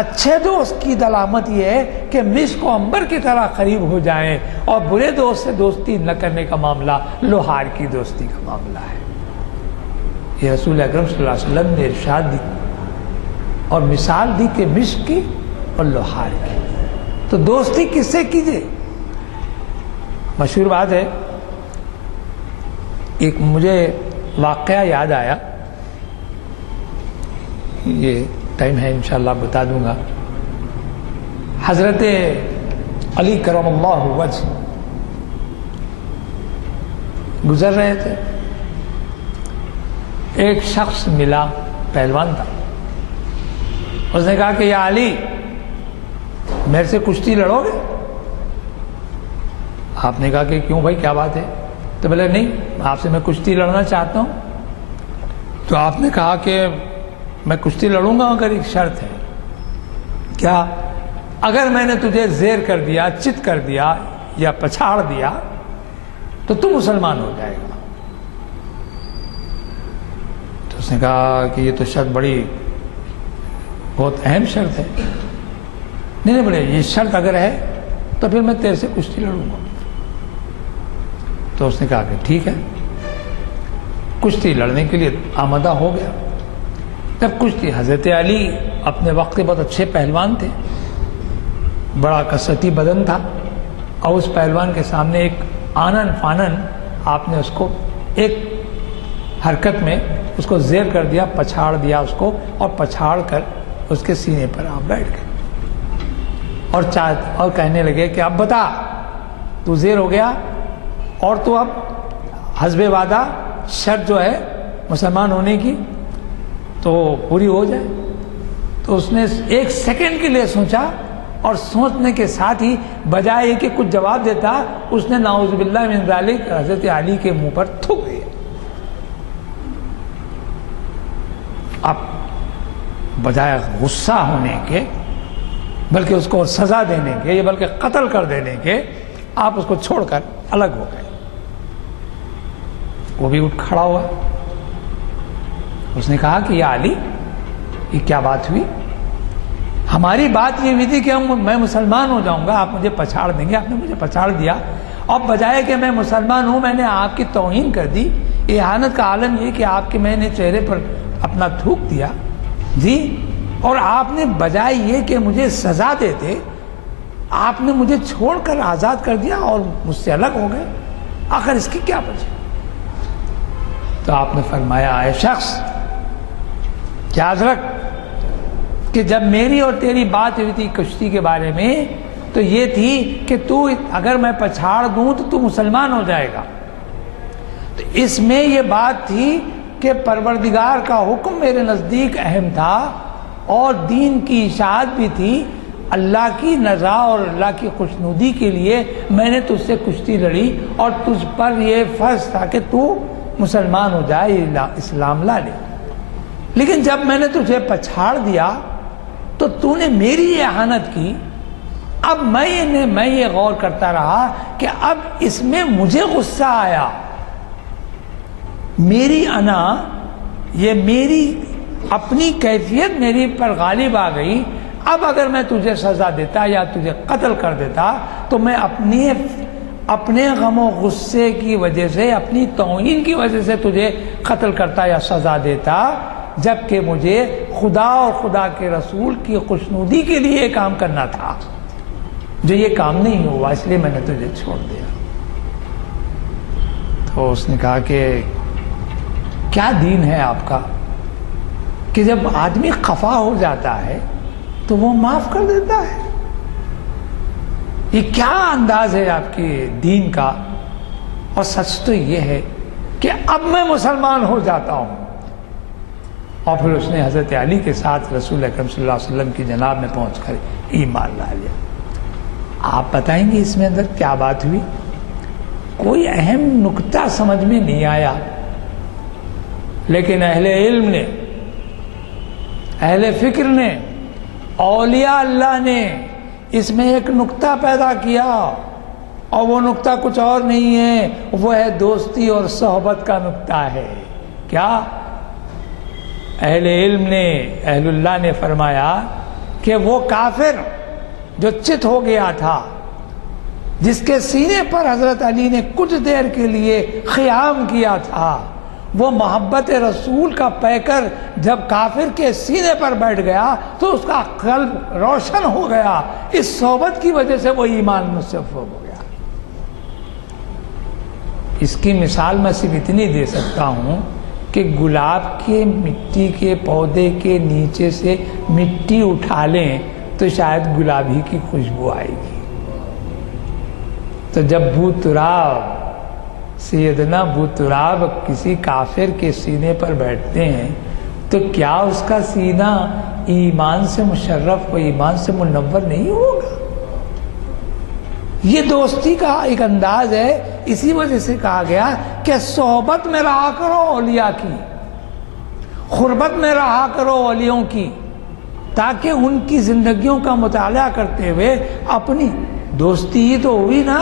اچھے دوست کی علامت یہ ہے کہ مشک و عنبر کی طرح قریب ہو جائیں، اور برے دوست سے دوستی نہ کرنے کا معاملہ لوہار کی دوستی کا معاملہ ہے۔ یہ رسول اکرم صلی اللہ علیہ وسلم نے ارشاد دی اور مثال دی کہ مشک کی اور لوہار کی، تو دوستی کس سے کیجیے؟ مشہور بات ہے، ایک مجھے واقعہ یاد آیا، یہ ٹائم ہے انشاءاللہ بتا دوں گا۔ حضرت علی کرم اللہ وجہ گزر رہے تھے، ایک شخص ملا، پہلوان تھا، اس نے کہا کہ یا علی میرے سے کشتی لڑو گے؟ آپ نے کہا کہ کیوں بھائی کیا بات ہے؟ تو بولے نہیں، آپ سے میں کشتی لڑنا چاہتا ہوں۔ تو آپ نے کہا کہ میں کشتی لڑوں گا مگر ایک شرط ہے۔ کیا؟ اگر میں نے تجھے زیر کر دیا، چت کر دیا یا پچھاڑ دیا تو تو مسلمان ہو جائے گا۔ تو اس نے کہا کہ یہ تو شرط بڑی بہت اہم شرط ہے۔ نہیں بولے یہ شرط اگر ہے تو پھر میں تیرے سے کشتی لڑوں گا۔ تو اس نے کہا کہ ٹھیک ہے، کشتی لڑنے کے لیے آمادہ ہو گیا۔ جب کشتی، حضرت علی اپنے وقت کے بہت اچھے پہلوان تھے، بڑا کثرتی بدن تھا، اور اس پہلوان کے سامنے ایک آنن فانن آپ نے اس کو ایک حرکت میں اس کو زیر کر دیا، پچھاڑ دیا اس کو، اور پچھاڑ کر اس کے سینے پر آپ بیٹھ گئے اور کہنے لگے کہ اب بتا، تو زیر ہو گیا اور تو اب حسب وعدہ شرط جو ہے مسلمان ہونے کی تو پوری ہو جائے۔ تو اس نے ایک سیکنڈ کے لیے سوچا، اور سوچنے کے ساتھ ہی بجائے کہ کچھ جواب دیتا، اس نے نعوذ باللہ من ذالک حضرت علی کے منہ پر تھوک دیا۔ اب بجائے غصہ ہونے کے، بلکہ اس کو سزا دینے کے، یا بلکہ قتل کر دینے کے، آپ اس کو چھوڑ کر الگ ہو گئے۔ وہ بھی اٹھ کھڑا ہوا، اس نے کہا کہ یا علی یہ کیا بات ہوئی؟ ہماری بات یہ ہوئی تھی کہ میں مسلمان ہو جاؤں گا، آپ مجھے پچھاڑ دیں گے، آپ نے مجھے پچھاڑ دیا، اب بجائے کہ میں مسلمان ہوں میں نے آپ کی توہین کر دی۔ اہانت کا عالم یہ کہ آپ کے میں نے چہرے پر اپنا تھوک دیا جی، اور آپ نے بجائے یہ کہ مجھے سزا دیتے، آپ نے مجھے چھوڑ کر آزاد کر دیا اور مجھ سے الگ ہو گئے، آخر اس کی کیا وجہ؟ تو آپ نے فرمایا اے شخص یاد رکھ کہ جب میری اور تیری بات ہوئی تھی کشتی کے بارے میں تو یہ تھی کہ تو اگر میں پچھاڑ دوں تو مسلمان ہو جائے گا۔ تو اس میں یہ بات تھی کہ پروردگار کا حکم میرے نزدیک اہم تھا، اور دین کی اشاعت بھی تھی، اللہ کی رضا اور اللہ کی خوشنودی کے لیے میں نے تجھ سے کشتی لڑی، اور تجھ پر یہ فرض تھا کہ تو مسلمان ہو جائے، اسلام لا لے۔ لیکن جب میں نے تجھے پچھاڑ دیا تو تو نے میری اہانت کی۔ اب میں یہ غور کرتا رہا کہ اب اس میں مجھے غصہ آیا، میری انا، یہ میری اپنی کیفیت میری پر غالب آ گئی۔ اب اگر میں تجھے سزا دیتا یا تجھے قتل کر دیتا تو میں اپنے غم و غصے کی وجہ سے، اپنی توہین کی وجہ سے تجھے قتل کرتا یا سزا دیتا، جبکہ مجھے خدا اور خدا کے رسول کی خوشنودی کے لیے یہ کام کرنا تھا، جو یہ کام نہیں ہوا، اس لیے میں نے تجھے چھوڑ دیا۔ تو اس نے کہا کہ کیا دین ہے آپ کا کہ جب آدمی خفا ہو جاتا ہے تو وہ معاف کر دیتا ہے؟ یہ کیا انداز ہے آپ کے دین کا؟ اور سچ تو یہ ہے کہ اب میں مسلمان ہو جاتا ہوں۔ اور پھر اس نے حضرت علی کے ساتھ رسول اکرم صلی اللہ علیہ وسلم کی جناب میں پہنچ کر ایمان لا لیا۔ آپ بتائیں گے اس میں اندر کیا بات ہوئی؟ کوئی اہم نکتہ سمجھ میں نہیں آیا، لیکن اہل علم نے، اہل فکر نے، اولیاء اللہ نے اس میں ایک نکتہ پیدا کیا، اور وہ نکتہ کچھ اور نہیں ہے، وہ ہے دوستی اور صحبت کا نکتہ ہے۔ کیا؟ اہل علم نے، اہل اللہ نے فرمایا کہ وہ کافر جو چت ہو گیا تھا، جس کے سینے پر حضرت علی نے کچھ دیر کے لیے قیام کیا تھا، وہ محبت رسول کا پیکر جب کافر کے سینے پر بیٹھ گیا تو اس کا قلب روشن ہو گیا، اس صحبت کی وجہ سے وہ ایمان مصف ہو گیا۔ اس کی مثال میں صرف اتنی دے سکتا ہوں کہ گلاب کے مٹی کے پودے کے نیچے سے مٹی اٹھا لیں تو شاید گلاب ہی کی خوشبو آئے گی۔ تو جب ابو تراب، سیدنا ابو تراب کسی کافر کے سینے پر بیٹھتے ہیں تو کیا اس کا سینہ ایمان سے مشرف و ایمان سے منور نہیں ہوگا؟ یہ دوستی کا ایک انداز ہے، اسی وجہ سے کہا گیا کہ صحبت میں رہا کرو اولیاء کی، قربت میں رہا کرو اولیوں کی، تاکہ ان کی زندگیوں کا مطالعہ کرتے ہوئے اپنی دوستی ہی تو ہوئی نا۔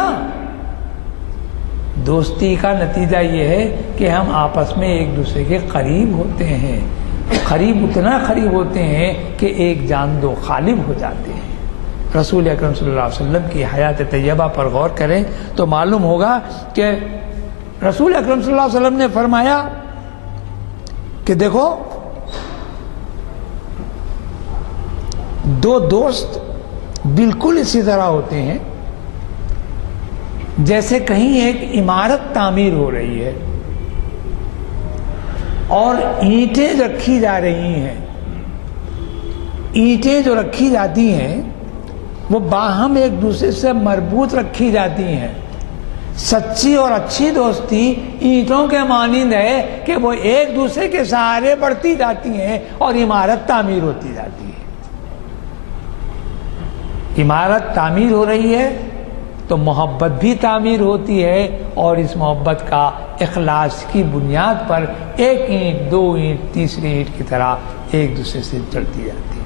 دوستی کا نتیجہ یہ ہے کہ ہم آپس میں ایک دوسرے کے قریب ہوتے ہیں، قریب اتنا قریب ہوتے ہیں کہ ایک جان دو غالب ہو جاتے ہیں۔ رسول اکرم صلی اللہ علیہ وسلم کی حیات طیبہ پر غور کریں تو معلوم ہوگا کہ رسول اکرم صلی اللہ علیہ وسلم نے فرمایا کہ دیکھو، دو دوست بالکل اسی طرح ہوتے ہیں جیسے کہیں ایک عمارت تعمیر ہو رہی ہے اور اینٹیں رکھی جا رہی ہیں۔ اینٹیں جو رکھی جاتی ہیں وہ باہم ایک دوسرے سے مربوط رکھی جاتی ہیں۔ سچی اور اچھی دوستی اینٹوں کے مانند ہے کہ وہ ایک دوسرے کے سہارے بڑھتی جاتی ہیں اور عمارت تعمیر ہوتی جاتی ہے۔ عمارت تعمیر ہو رہی ہے تو محبت بھی تعمیر ہوتی ہے، اور اس محبت کا اخلاص کی بنیاد پر ایک اینٹ، دو اینٹ، تیسری اینٹ کی طرح ایک دوسرے سے جڑتی جاتی ہے۔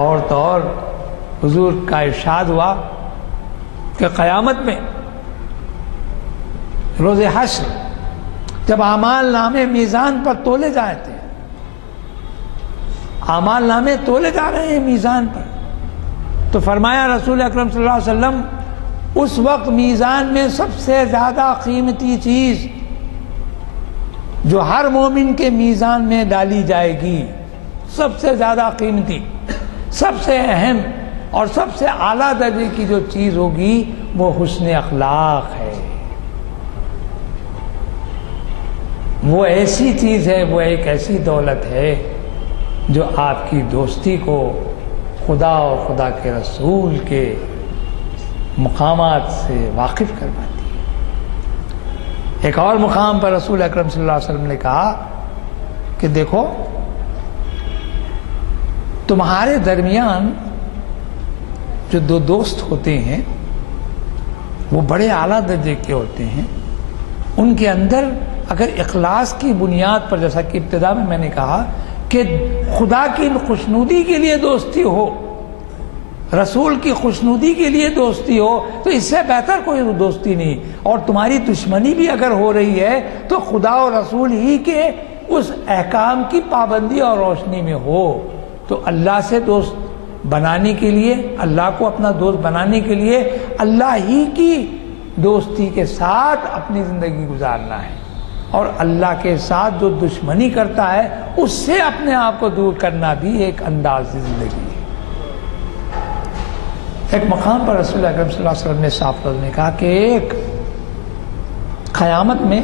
اور تو اور حضور کا ارشاد ہوا کہ قیامت میں روز حشر جب اعمال نامے میزان پر تولے جاتے ہیں، اعمال نامے تولے جا رہے ہیں میزان پر، تو فرمایا رسول اکرم صلی اللہ علیہ وسلم اس وقت میزان میں سب سے زیادہ قیمتی چیز جو ہر مومن کے میزان میں ڈالی جائے گی، سب سے زیادہ قیمتی، سب سے اہم اور سب سے اعلیٰ درجے کی جو چیز ہوگی وہ حسن اخلاق ہے۔ وہ ایسی چیز ہے، وہ ایک ایسی دولت ہے جو آپ کی دوستی کو خدا اور خدا کے رسول کے مقامات سے واقف کرواتی ہے۔ ایک اور مقام پر رسول اکرم صلی اللہ علیہ وسلم نے کہا کہ دیکھو، تمہارے درمیان جو دو دوست ہوتے ہیں وہ بڑے اعلیٰ درجے کے ہوتے ہیں، ان کے اندر اگر اخلاص کی بنیاد پر، جیسا کہ ابتدا میں نے کہا کہ خدا کی خوشنودی کے لیے دوستی ہو، رسول کی خوشنودی کے لیے دوستی ہو، تو اس سے بہتر کوئی دوستی نہیں۔ اور تمہاری دشمنی بھی اگر ہو رہی ہے تو خدا اور رسول ہی کے اس احکام کی پابندی اور روشنی میں ہو۔ تو اللہ سے دوست بنانے کے لیے، اللہ کو اپنا دوست بنانے کے لیے اللہ ہی کی دوستی کے ساتھ اپنی زندگی گزارنا ہے، اور اللہ کے ساتھ جو دشمنی کرتا ہے اس سے اپنے آپ کو دور کرنا بھی ایک انداز زندگی ہے۔ ایک مقام پر رسول اکرم صلی اللہ علیہ وسلم نے صاف لفظ میں کہا کہ ایک قیامت میں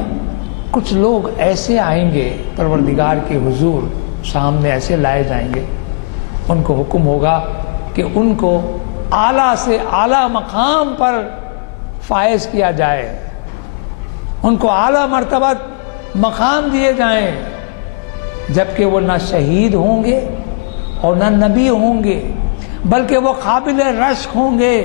کچھ لوگ ایسے آئیں گے پروردگار کے حضور سامنے، ایسے لائے جائیں گے، ان کو حکم ہوگا کہ ان کو اعلیٰ سے اعلیٰ مقام پر فائز کیا جائے، ان کو اعلیٰ مرتبہ مقام دیے جائیں، جبکہ وہ نہ شہید ہوں گے اور نہ نبی ہوں گے، بلکہ وہ قابل رشک ہوں گے۔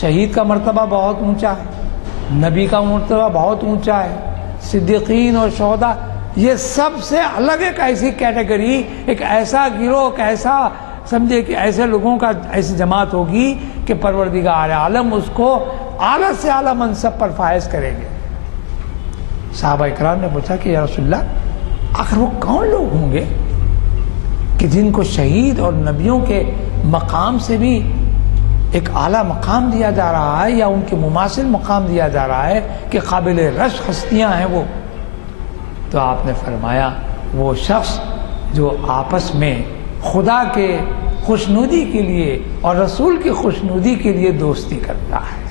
شہید کا مرتبہ بہت اونچا ہے، نبی کا مرتبہ بہت اونچا ہے، صدیقین اور شہداء یہ سب سے الگ ایک ایسی کیٹیگری، ایک ایسا گروہ، ایک ایسا سمجھے کہ ایسے لوگوں کا ایسی جماعت ہوگی کہ پروردگار عالم اس کو اعلیٰ سے اعلیٰ منصب پر فائز کریں گے۔ صحابہ اکرام نے پوچھا کہ یا رسول اللہ آخر وہ کون لوگ ہوں گے کہ جن کو شہید اور نبیوں کے مقام سے بھی ایک اعلیٰ مقام دیا جا رہا ہے یا ان کے مماثل مقام دیا جا رہا ہے کہ قابل رشک ہستیاں ہیں وہ؟ تو آپ نے فرمایا وہ شخص جو آپس میں خدا کے خوشنودی کے لیے اور رسول کی خوشنودی کے لیے دوستی کرتا ہے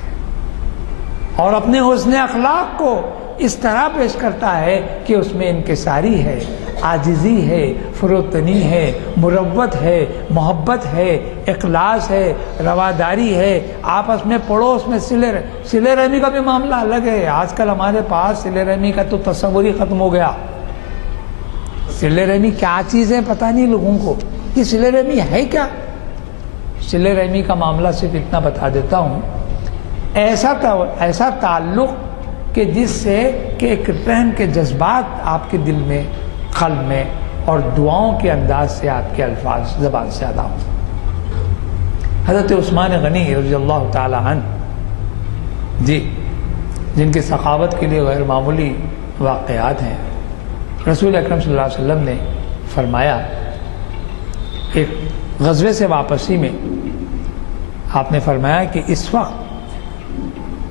اور اپنے حسن اخلاق کو اس طرح پیش کرتا ہے کہ اس میں انکساری ہے، عاجزی ہے، فروتنی ہے، مروت ہے، محبت ہے، اخلاص ہے، رواداری ہے، آپس میں پڑوس میں صلہ رحمی کا بھی معاملہ الگ ہے۔ آج کل ہمارے پاس صلہ رحمی کا تو تصور ہی ختم ہو گیا۔ صلہ رحمی کیا چیز ہے پتہ نہیں لوگوں کو، یہ صلہ رحمی ہے کیا؟ صلہ رحمی کا معاملہ صرف اتنا بتا دیتا ہوں، ایسا تعلق کہ جس سے کہ ایک رحم کے جذبات آپ کے دل میں، قلب میں اور دعاؤں کے انداز سے آپ کے الفاظ زبان سے ادا ہوں۔ حضرت عثمان غنی رضی اللہ تعالی عنہ جی، جن کی سخاوت کے لیے غیر معمولی واقعات ہیں، رسول اکرم صلی اللہ علیہ وسلم نے فرمایا ایک غزوے سے واپسی میں آپ نے فرمایا کہ اس وقت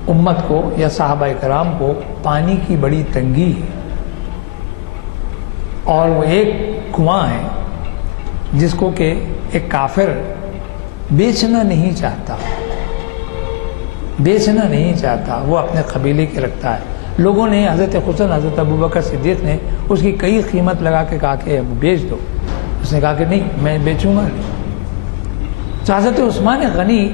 امت کو یا صحابہ کرام کو پانی کی بڑی تنگی ہے اور وہ ایک کنواں ہے جس کو کہ ایک کافر بیچنا نہیں چاہتا، وہ اپنے قبیلے کے رکھتا ہے۔ لوگوں نے حضرت حسن، حضرت ابوبکر صدیق نے اس کی کئی قیمت لگا کے کہا کہ بیچ دو، اس نے کہا کہ نہیں میں بیچوں گا نہیں۔ تو حضرت عثمان غنی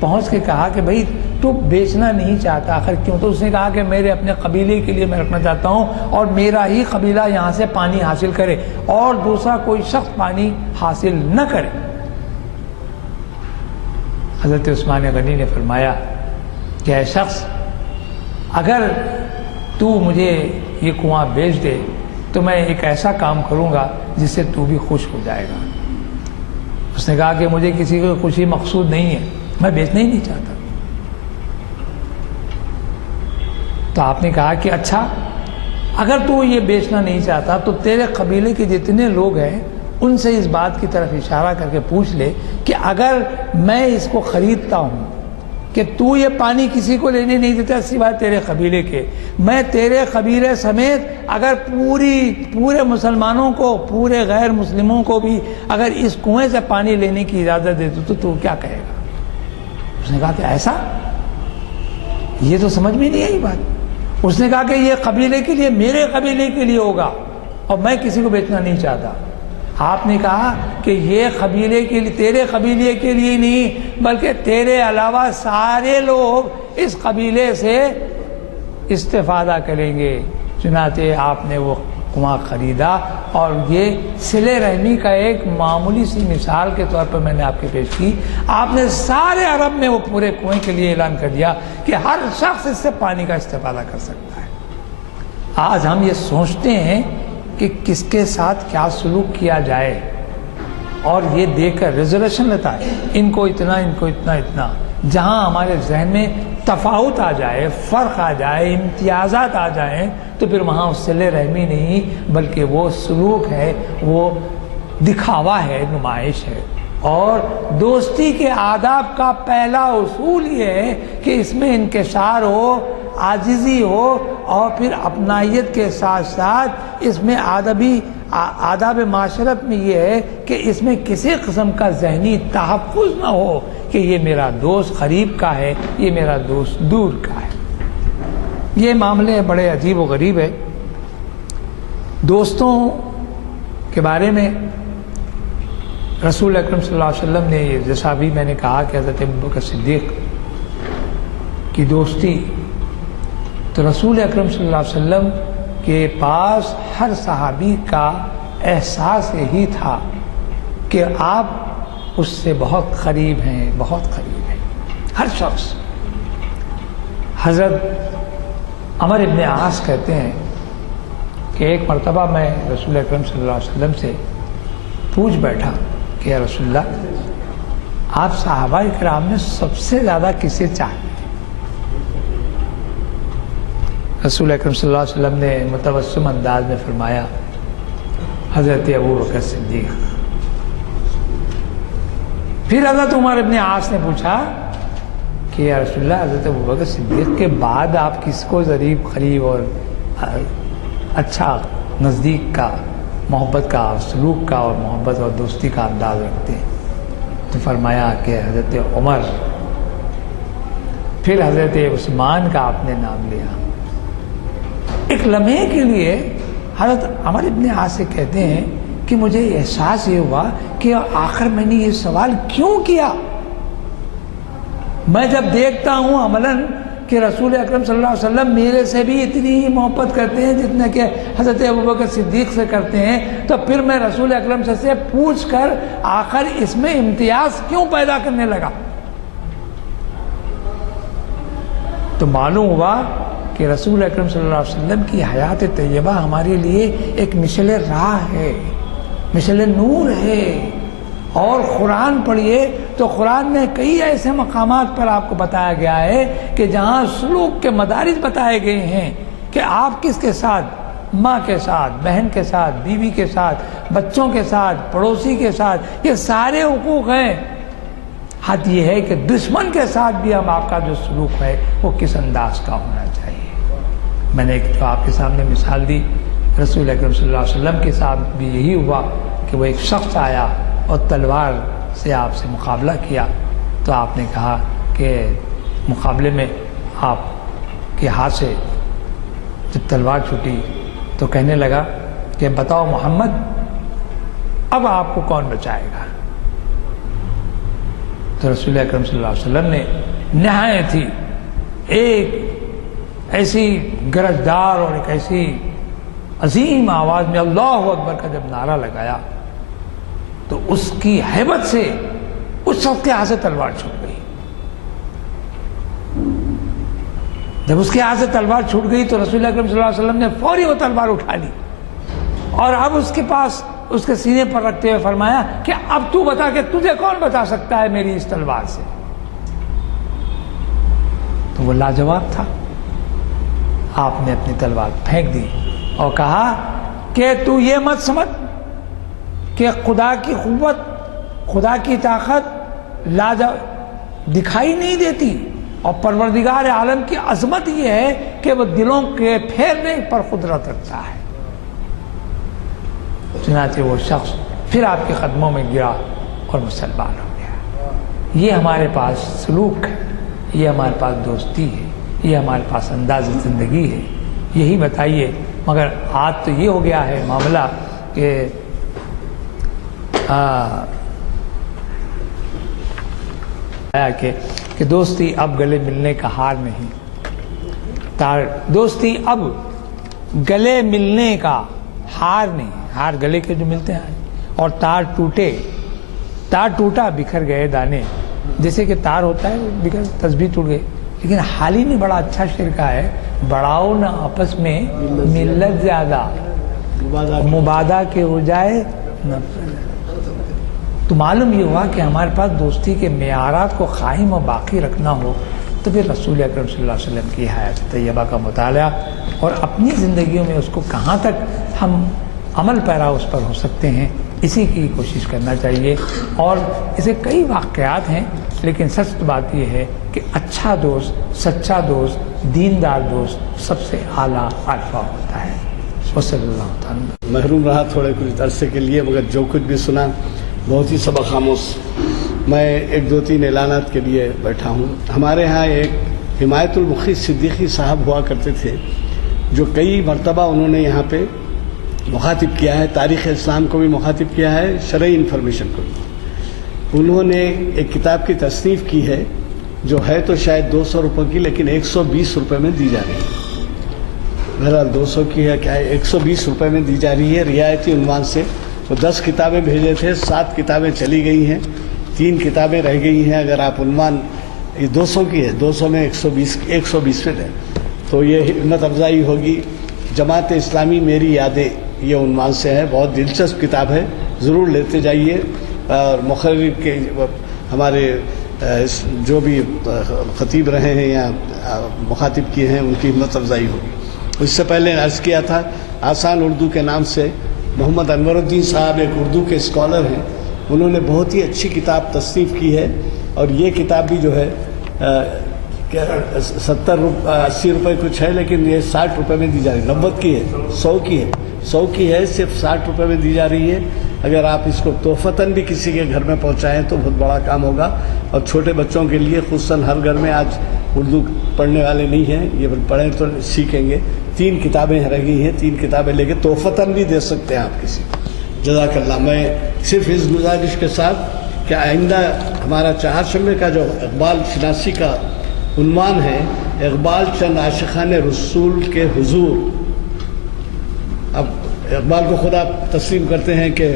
پہنچ کے کہا کہ بھائی تو بیچنا نہیں چاہتا آخر کیوں؟ تو اس نے کہا کہ میرے اپنے قبیلے کے لیے میں رکھنا چاہتا ہوں اور میرا ہی قبیلہ یہاں سے پانی حاصل کرے اور دوسرا کوئی شخص پانی حاصل نہ کرے۔ حضرت عثمان غنی نے فرمایا کہ اے شخص، اگر تو مجھے یہ کنواں بیچ دے تو میں ایک ایسا کام کروں گا جس سے تو بھی خوش ہو جائے گا۔ اس نے کہا کہ مجھے کسی کو خوشی مقصود نہیں ہے، میں بیچنا ہی نہیں چاہتا۔ تو آپ نے کہا کہ اچھا اگر تو یہ بیچنا نہیں چاہتا تو تیرے قبیلے کے جتنے لوگ ہیں ان سے اس بات کی طرف اشارہ کر کے پوچھ لے کہ اگر میں اس کو خریدتا ہوں کہ تو یہ پانی کسی کو لینے نہیں دیتا سوائے تیرے قبیلے کے، میں تیرے قبیلے سمیت اگر پورے مسلمانوں کو، پورے غیر مسلموں کو بھی اگر اس کنویں سے پانی لینے کی اجازت دے تو تو کیا کہے گا؟ اس نے کہا کہ ایسا، یہ تو سمجھ میں نہیں آئی بات۔ اس نے کہا کہ یہ قبیلے کے لیے، میرے قبیلے کے لیے ہوگا اور میں کسی کو بیچنا نہیں چاہتا۔ آپ نے کہا کہ یہ قبیلے کے لیے، تیرے قبیلے کے لیے نہیں بلکہ تیرے علاوہ سارے لوگ اس قبیلے سے استفادہ کریں گے۔ چنانچہ آپ نے وہ کنواں خریدا اور یہ صلہ رحمی کا ایک معمولی سی مثال کے طور پر میں نے آپ کے پیش کی۔ آپ نے سارے عرب میں وہ پورے کنویں کے لیے اعلان کر دیا کہ ہر شخص اس سے پانی کا استفادہ کر سکتا ہے۔ آج ہم یہ سوچتے ہیں کہ کس کے ساتھ کیا سلوک کیا جائے اور یہ دیکھ کر ریزرویشن لیتا ہے، ان کو اتنا، ان کو اتنا اتنا۔ جہاں ہمارے ذہن میں تفاوت آ جائے، فرق آ جائے، امتیازات آ جائیں تو پھر وہاں صلہ رحمی نہیں بلکہ وہ سلوک ہے، وہ دکھاوا ہے، نمائش ہے۔ اور دوستی کے آداب کا پہلا اصول یہ ہے کہ اس میں انکسار ہو، عاجزی ہو اور پھر اپنائیت کے ساتھ ساتھ اس میں آداب معاشرت میں یہ ہے کہ اس میں کسی قسم کا ذہنی تحفظ نہ ہو کہ یہ میرا دوست قریب کا ہے، یہ میرا دوست دور کا ہے۔ یہ معاملے بڑے عجیب و غریب ہے۔ دوستوں کے بارے میں رسول اکرم صلی اللہ علیہ وسلم نے، جیسا بھی میں نے کہا کہ حضرت ابوبکر صدیق کی دوستی، تو رسول اکرم صلی اللہ علیہ وسلم کے پاس ہر صحابی کا احساس یہی تھا کہ آپ اس سے بہت قریب ہیں، بہت قریب ہیں، ہر شخص۔ حضرت عمر ابن عاص کہتے ہیں کہ ایک مرتبہ میں رسول اکرم صلی اللہ علیہ وسلم سے پوچھ بیٹھا کہ یا رسول اللہ، آپ صحابہ کرام میں سب سے زیادہ کسے چاہتے ہیں؟ رسول اکرم صلی اللہ علیہ وسلم نے متبسم انداز میں فرمایا، حضرت ابو بکر صدیق۔ پھر حضرت عمر ابن عاص نے پوچھا کہ یا رسول اللہ، حضرت ابو بکر صدیق کے بعد آپ کس کو ظریف، قریب اور اچھا نزدیک کا، محبت کا، سلوک کا اور محبت اور دوستی کا انداز رکھتے ہیں؟ تو فرمایا کہ حضرت عمر۔ پھر حضرت عثمان کا آپ نے نام لیا۔ ایک لمحے کے لیے حضرت عمر ابن عاص سے کہتے ہیں کہ مجھے احساس یہ ہوا کہ آخر میں نے یہ سوال کیوں کیا؟ میں جب دیکھتا ہوں عملاً کہ رسول اکرم صلی اللہ علیہ وسلم میرے سے بھی اتنی ہی محبت کرتے ہیں جتنا کہ حضرت ابوبکر صدیق سے کرتے ہیں، تو پھر میں رسول اکرم سے پوچھ کر آخر اس میں امتیاز کیوں پیدا کرنے لگا؟ تو معلوم ہوا کہ رسول اکرم صلی اللہ علیہ وسلم کی حیات طیبہ ہمارے لیے ایک مشعل راہ ہے، مشعل نور ہے۔ اور قرآن پڑھیے تو قرآن میں کئی ایسے مقامات پر آپ کو بتایا گیا ہے کہ جہاں سلوک کے مدارج بتائے گئے ہیں کہ آپ کس کے ساتھ، ماں کے ساتھ، بہن کے ساتھ، بیوی کے ساتھ، بچوں کے ساتھ، پڑوسی کے ساتھ، یہ سارے حقوق ہیں۔ حد یہ ہے کہ دشمن کے ساتھ بھی ہم آپ کا جو سلوک ہے وہ کس انداز کا ہونا چاہیے۔ میں نے ایک جو آپ کے سامنے مثال دی، رسول اکرم صلی اللہ علیہ وسلم کے ساتھ بھی یہی ہوا کہ وہ ایک شخص آیا اور تلوار سے آپ سے مقابلہ کیا، تو آپ نے کہا کہ مقابلے میں آپ کے ہاتھ سے جب تلوار چھوٹی تو کہنے لگا کہ بتاؤ محمد، اب آپ کو کون بچائے گا؟ تو رسول اکرم صلی اللہ علیہ وسلم نے نہایت ہی ایک ایسی گرجدار اور ایک ایسی عظیم آواز میں اللہ اکبر کا جب نعرہ لگایا تو اس کی ہیبت سے اس شخص کے ہاتھ سے تلوار چھوٹ گئی۔ جب اس کے ہاتھ سے تلوار چھوٹ گئی تو رسول اکرم صلی اللہ علیہ وسلم نے فوری وہ تلوار اٹھا لی اور اب اس کے پاس اس کے سینے پر رکھتے ہوئے فرمایا کہ اب تو بتا کہ تجھے کون بتا سکتا ہے میری اس تلوار سے؟ تو وہ لاجواب تھا۔ آپ نے اپنی تلوار پھینک دی اور کہا کہ تو یہ مت سمجھ کہ خدا کی قوت، خدا کی طاقت دکھائی نہیں دیتی، اور پروردگار عالم کی عظمت یہ ہے کہ وہ دلوں کے پھیرنے پر قدرت رکھتا ہے۔ چنانچہ وہ شخص پھر آپ کے قدموں میں گرا اور مسلمان ہو گیا۔ یہ ہمارے پاس سلوک ہے، یہ ہمارے پاس دوستی ہے، یہ ہمارے پاس انداز زندگی ہے۔ یہی بتائیے، مگر آج تو یہ ہو گیا ہے معاملہ کہ دوستی اب گلے ملنے کا ہار نہیں، دوستی اب گلے ملنے کا ہار نہیں، ہار گلے کے جو ملتے ہیں، اور تار ٹوٹا بکھر گئے دانے، جیسے کہ تار ہوتا ہے بکھر، تسبیح ٹوٹ گئی۔ لیکن حال ہی میں بڑا اچھا شعر کا ہے، بڑھاؤ نہ آپس میں ملت زیادہ، مبادہ کے ہو جائے نفرت۔ تو معلوم یہ ہوا کہ ہمارے پاس دوستی کے معیارات کو قائم و باقی رکھنا ہو تو پھر رسول اکرم صلی اللہ علیہ وسلم کی حیات طیبہ کا مطالعہ اور اپنی زندگیوں میں اس کو کہاں تک ہم عمل پیرا اس پر ہو سکتے ہیں، اسی کی کوشش کرنا چاہیے۔ اور اسے کئی واقعات ہیں، لیکن سچ بات یہ ہے کہ اچھا دوست، سچا دوست، دیندار دوست سب سے اعلیٰ الفا ہوتا ہے۔ وصلی اللہ تعالیٰ۔ محروم رہا تھوڑے کچھ عرصے کے لیے، مگر جو کچھ بھی سنا بہت ہی سبق آموز۔ میں ایک دو تین اعلانات کے لیے بیٹھا ہوں۔ ہمارے ہاں ایک حمایت المخی صدیقی صاحب ہوا کرتے تھے، جو کئی مرتبہ انہوں نے یہاں پہ مخاطب کیا ہے، تاریخ اسلام کو بھی مخاطب کیا ہے، شرعی انفارمیشن کو بھی۔ انہوں نے ایک کتاب کی تصنیف کی ہے جو ہے تو شاید 200 روپے کی، لیکن 120 روپے میں دی جا رہی ہے۔ بہرحال 200 کی ہے کیا ہے، 120 روپے میں دی جا رہی ہے رعایتی عنوان سے۔ وہ 10 کتابیں بھیجے تھے، 7 کتابیں چلی گئی ہیں، 3 کتابیں رہ گئی ہیں۔ اگر آپ عنوان، یہ 200 کی ہے، 200 میں 120 پہ ہے، تو تو یہ ہمت افزائی ہوگی. جماعت اسلامی میری یادیں یہ عنوان سے ہے. بہت دلچسپ کتاب ہے, ضرور لیتے جائیے. اور مقرر کے ہمارے جو بھی خطیب رہے ہیں یا مخاطب کیے ہیں ان کی ہمت افزائی ہوگی. اس سے پہلے عرض کیا تھا آسان اردو کے نام سے محمد انور الدین صاحب ایک اردو کے اسکالر ہیں. انہوں نے بہت ہی اچھی کتاب تصنیف کی ہے, اور یہ کتاب بھی جو ہے 80 روپے کچھ ہے, لیکن یہ 60 روپے میں دی جا رہی ہے. 90 کی ہے, 100 کی ہے, صرف 60 روپے میں دی جا رہی ہے. اگر آپ اس کو تحفتاً بھی کسی کے گھر میں پہنچائیں تو بہت بڑا کام ہوگا. اور چھوٹے بچوں کے لیے خصوصاً ہر گھر میں آج اردو پڑھنے والے نہیں ہیں, یہ پڑھیں تو سیکھیں گے. 3 کتابیں رہی ہیں, 3 کتابیں لے کے تحفتاً بھی دے سکتے ہیں آپ کسی. جزاک اللہ. میں صرف اس گزارش کے ساتھ کہ آئندہ ہمارا چہارشنبے کا جو اقبال شناسی کا عنوان ہے, اقبال چند عاشقان رسول کے حضور. اب اقبال کو خود آپ تسلیم کرتے ہیں کہ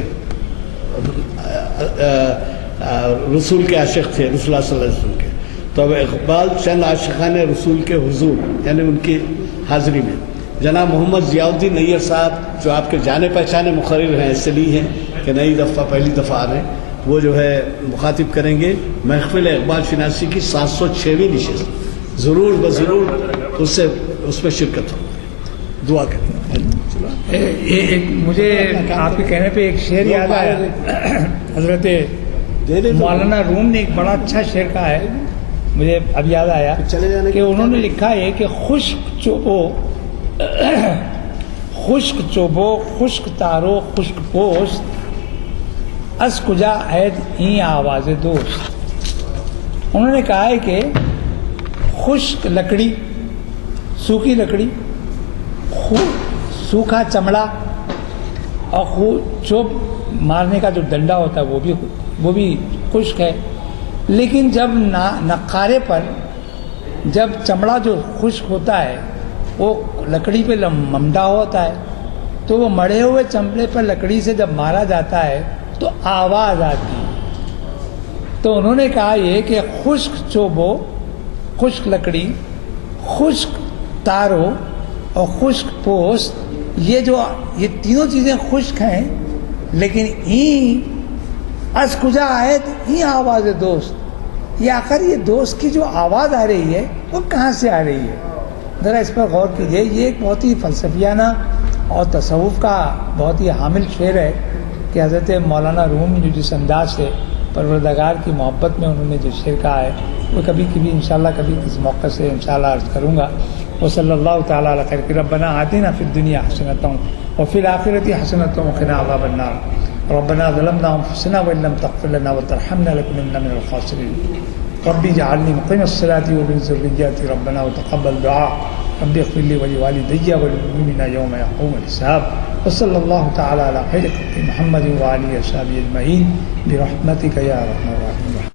رسول کے عاشق تھے, رسول اللہ صلی اللہ علیہ وسلم کے. تو اب اقبال چند عاشقان رسول کے حضور یعنی ان کی حاضری میں جناب محمد ضیاء الدین نیّر صاحب جو آپ کے جانے پہچانے مقرر ہیں, اس سے لی ہیں کہ نئی دفعہ پہلی دفعہ آ رہے ہیں, وہ جو ہے مخاطب کریں گے محفل اقبال شناسی کی 706ویں نشست. ضرور بضرور اس میں شرکت ہو. دعا کریں. مجھے آپ کے کہنے پہ ایک شعر یاد آیا. حضرت مولانا روم نے ایک بڑا اچھا شعر کہا ہے, مجھے اب یاد آیا کہ انہوں نے لکھا ہے کہ خشک چوبو خشک تارو خشک پوست از کجا عید این آواز دوست. انہوں نے کہا ہے کہ خشک لکڑی, سوکھی لکڑی, سوکھا چمڑا اور چوب مارنے کا جو ڈنڈا ہوتا ہے وہ بھی خشک ہے. لیکن جب نقارے پر جب چمڑا جو خشک ہوتا ہے وہ لکڑی پہ ممڈا ہوتا ہے, تو وہ مڑے ہوئے چمڑے پر لکڑی سے جب مارا جاتا ہے تو آواز آتی ہے. تو انہوں نے کہا یہ کہ خشک چوبو, خشک لکڑی, خشک تارو اور خشک پوست, یہ تینوں چیزیں خشک ہیں, لیکن از کجا آیت این آواز دوست, یہ آخر یہ دوست کی جو آواز آ رہی ہے وہ کہاں سے آ رہی ہے. ذرا اس پر غور کیجیے. یہ ایک بہت ہی فلسفیانہ اور تصوف کا بہت ہی حامل شعر ہے کہ حضرت مولانا روم جو جس انداز سے پروردگار کی محبت میں انہوں نے جو شعر کہا ہے وہ کبھی انشاءاللہ کبھی کس موقع سے انشاءاللہ عرض کروں گا. وصلی اللہ تعالیٰ علی خیر. ربنا آتنا فی الدنیا حسنۃ وفی الآخرۃ حسنۃ وقنا عذاب النار. ربنا ظلمنا انفسنا وان لم تغفر لنا وترحمنا لنكونن من الخاسرین. رب اجعلنی مقیم الصلاة ومن ذریتی ربنا وتقبل دعاء. رب اغفر لی ولوالدی وللمؤمنین یوم یقوم الحساب. وصلی اللہ تعالیٰ علی خیر خلق محمد وآلہ وصحبہ اجمعین برحمتک یا ارحم الراحمین.